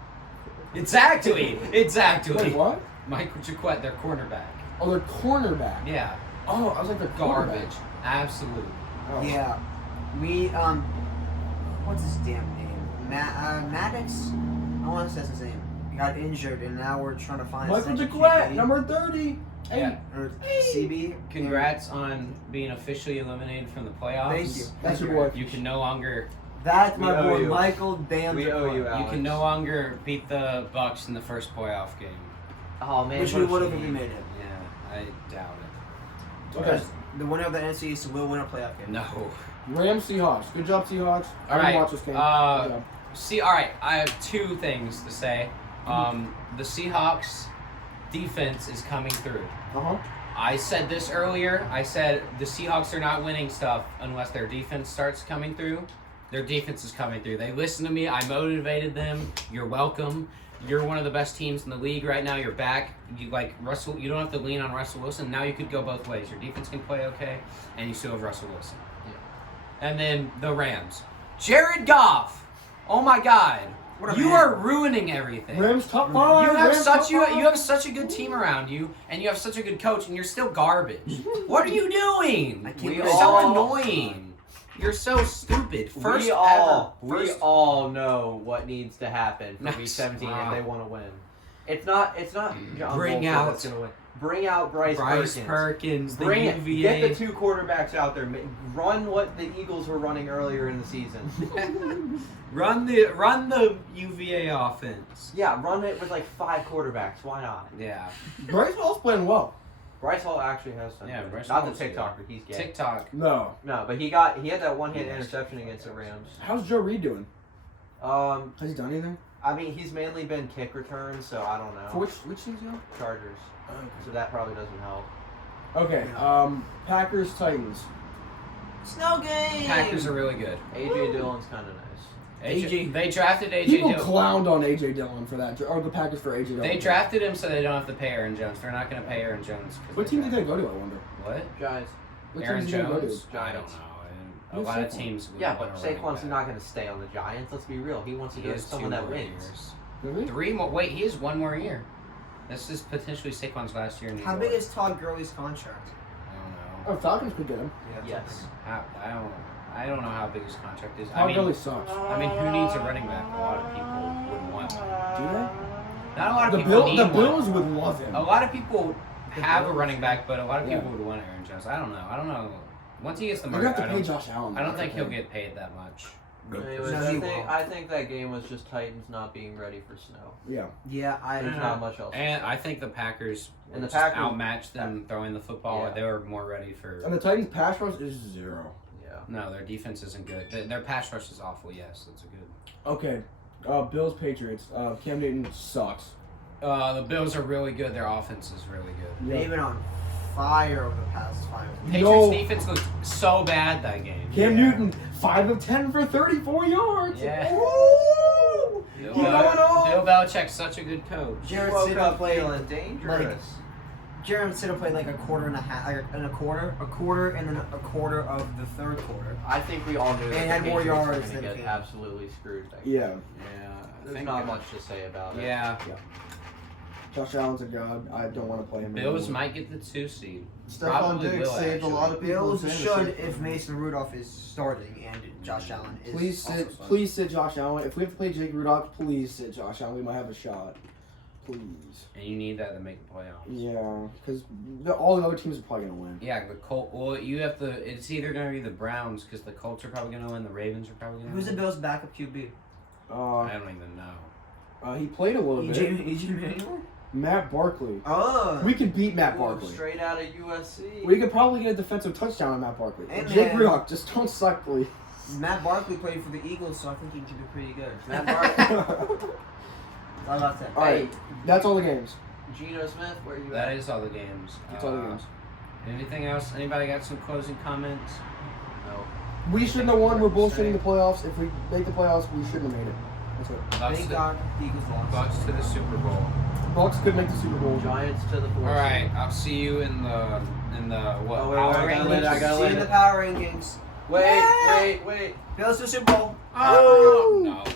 Exactly. Wait, what? Michael Jaquette, their cornerback. Oh, they're cornerback. Yeah. Oh, I was like, they're Garbage. Absolute. Oh. Yeah. We what's his damn name? Maddox. I want to say his name. He got injured, and now we're trying to find. Michael his Jaquette, QB. number 30. Hey. Yeah. Or CB. Congrats on being officially eliminated from the playoffs. Thank you. That's your boy. You can no longer That's We my owe boy, you. Michael Damn. We owe you, Jaquette. you Alex. can no longer beat the Bucks in the first playoff game. Oh man, Which what we a would have if we shame. made it. Yeah, I doubt it. Okay. The winner of the NFC East will win a playoff game. No. Rams, Seahawks. Good job, Seahawks. I All didn't right. watch this game. Good job. See, all right. I have 2 things to say. The Seahawks defense is coming through. Uh-huh. I said this earlier. I said the Seahawks are not winning stuff unless their defense starts coming through. Their defense is coming through. They listened to me. I motivated them. You're welcome. You're one of the best teams in the league right now. You're back. You like Russell. You don't have to lean on Russell Wilson. Now you could go both ways. Your defense can play okay, and you still have Russell Wilson. Yeah. And then the Rams. Jared Goff. Oh my God. What a You man. are ruining everything. Rams top 5. You have Rams such top you 5. have such a good team around you, and you have such a good coach, and you're still garbage. What are you doing? I can't We You're believe so all- annoying. You're so stupid. First we all First, know what needs to happen for No, week 17 wow. if they want to win. It's not John Bring Bolton out- that's gonna win. Bring out Bryce Perkins, the Bring it. UVA. Get the 2 quarterbacks out there. Run what the Eagles were running earlier in the season. Run the UVA offense. Yeah, run it with like 5 quarterbacks. Why not? Yeah. Bryce Hall's playing well. Bryce Hall actually has some. Yeah, Bryce not Hall's the TikToker. He's gay. TikTok. No. No, but he had that one-hit interception against the Rams. How's Joe Reed doing? Has he done anything? I mean, he's mainly been kick returns, so I don't know. For which team's he on? Chargers. So that probably doesn't help. Okay. Packers, Titans. Snow game. Packers are really good. AJ Dillon's kind of nice. They drafted AJ People Dillon. clowned on AJ Dillon for that, or the Packers for AJ Dillon. They drafted him so they don't have to pay Aaron Jones. They're not going to pay Aaron Jones. 'cause What they team did they drafted go to? I wonder. him. What? Giants. What Aaron team did they go to? Jones? I don't Giants. know. A Who's lot of Saquon? teams. would Yeah, want but a running Saquon's back. not going to stay on the Giants. Let's be real. He wants to He go to has someone 2 that more wins. years. Really? 3 more. Wait, he has 1 more year. This is potentially Saquon's last year in New How York. big is Todd Gurley's contract? I don't know. Oh, Falcons could get him. Yes. I don't know how big his contract is. Todd Gurley sucks. I mean, who needs a running back? A lot of people would want one. Do they? Not a lot of The people need Bills one. would love him. A lot of people have a Bills? running back, but a lot of Yeah. people would want Aaron Jones. I don't know. Once he gets the You're gonna market, have to pay Josh Allen. I don't think he'll get paid that much. Anyways, No, he won't. I think that game was just Titans not being ready for snow. Yeah. Yeah, There's not much else. And I think the Packers And the just Packers- outmatched them throwing the football. Yeah. They were more ready for. And the Titans' pass rush is 0. Yeah. No, their defense isn't good. Their pass rush is awful. Yes, that's a good. Okay. Bills, Patriots. Cam Newton sucks. The Bills are really good. Their offense is really good. they've been on fire over the past 5 weeks. Patriots No. defense looked so bad that game. Cam Yeah. Newton, 5 of 10 for 34 yards. Yeah. Woo! Bill, Keep going on. Bill Belichick's such a good coach. Jared Woke Stidham up played feeling dangerous. Jared Stidham played like a quarter and a half, and a quarter, and then a quarter of the third quarter. I think we all knew that And the had more Patriots were yards going to than get Cam. absolutely screwed. Back Yeah. Yeah, I There's think not much to say about it. Yeah, Josh Allen's a god. I don't want to play him. Bills anymore. might get the 2 seed. Stephon Probably Diggs will, saved actually. a lot of people. Bills in should fantasy. if Mason Rudolph is starting and Josh Allen is. Please also sit. starting. Please sit Josh Allen. If we have to play Jake Rudolph, please sit Josh Allen. We might have a shot. Please. And you need that to make the playoffs. Yeah, because all the other teams are probably gonna win. Yeah, the Colt. Well, you have to. It's either going to be the Browns because the Colts are probably going to win. The Ravens are probably going to Who's the win. Bills' backup QB? I don't even know. He played a little bit. EJ Manuel? Matt Barkley. Oh. We could beat Matt Ooh, Barkley. straight out of USC. We could probably get a defensive touchdown on Matt Barkley. Hey, Jake man. Rudolph, just don't suck, please. Matt Barkley played for the Eagles, so I think he should be pretty good. Matt Barkley. That's all about that. All right, that's all the games. Geno Smith, where you That at? is all the games. That's all the games. Anything else? Anybody got some closing comments? No. We shouldn't have won. We're bullshitting the playoffs. If we make the playoffs, we shouldn't have made it. That's it. Bucks Thank to, God the Eagles lost. Bucks to the Super Bowl. Bucks could make the Super Bowl. Giants to the 4. All right, I'll see you in the what? Oh, wait, power wait, I gotta rankings? let it, I gotta See let you in it. the power rankings. Wait. Bills to Super Bowl. Oh no.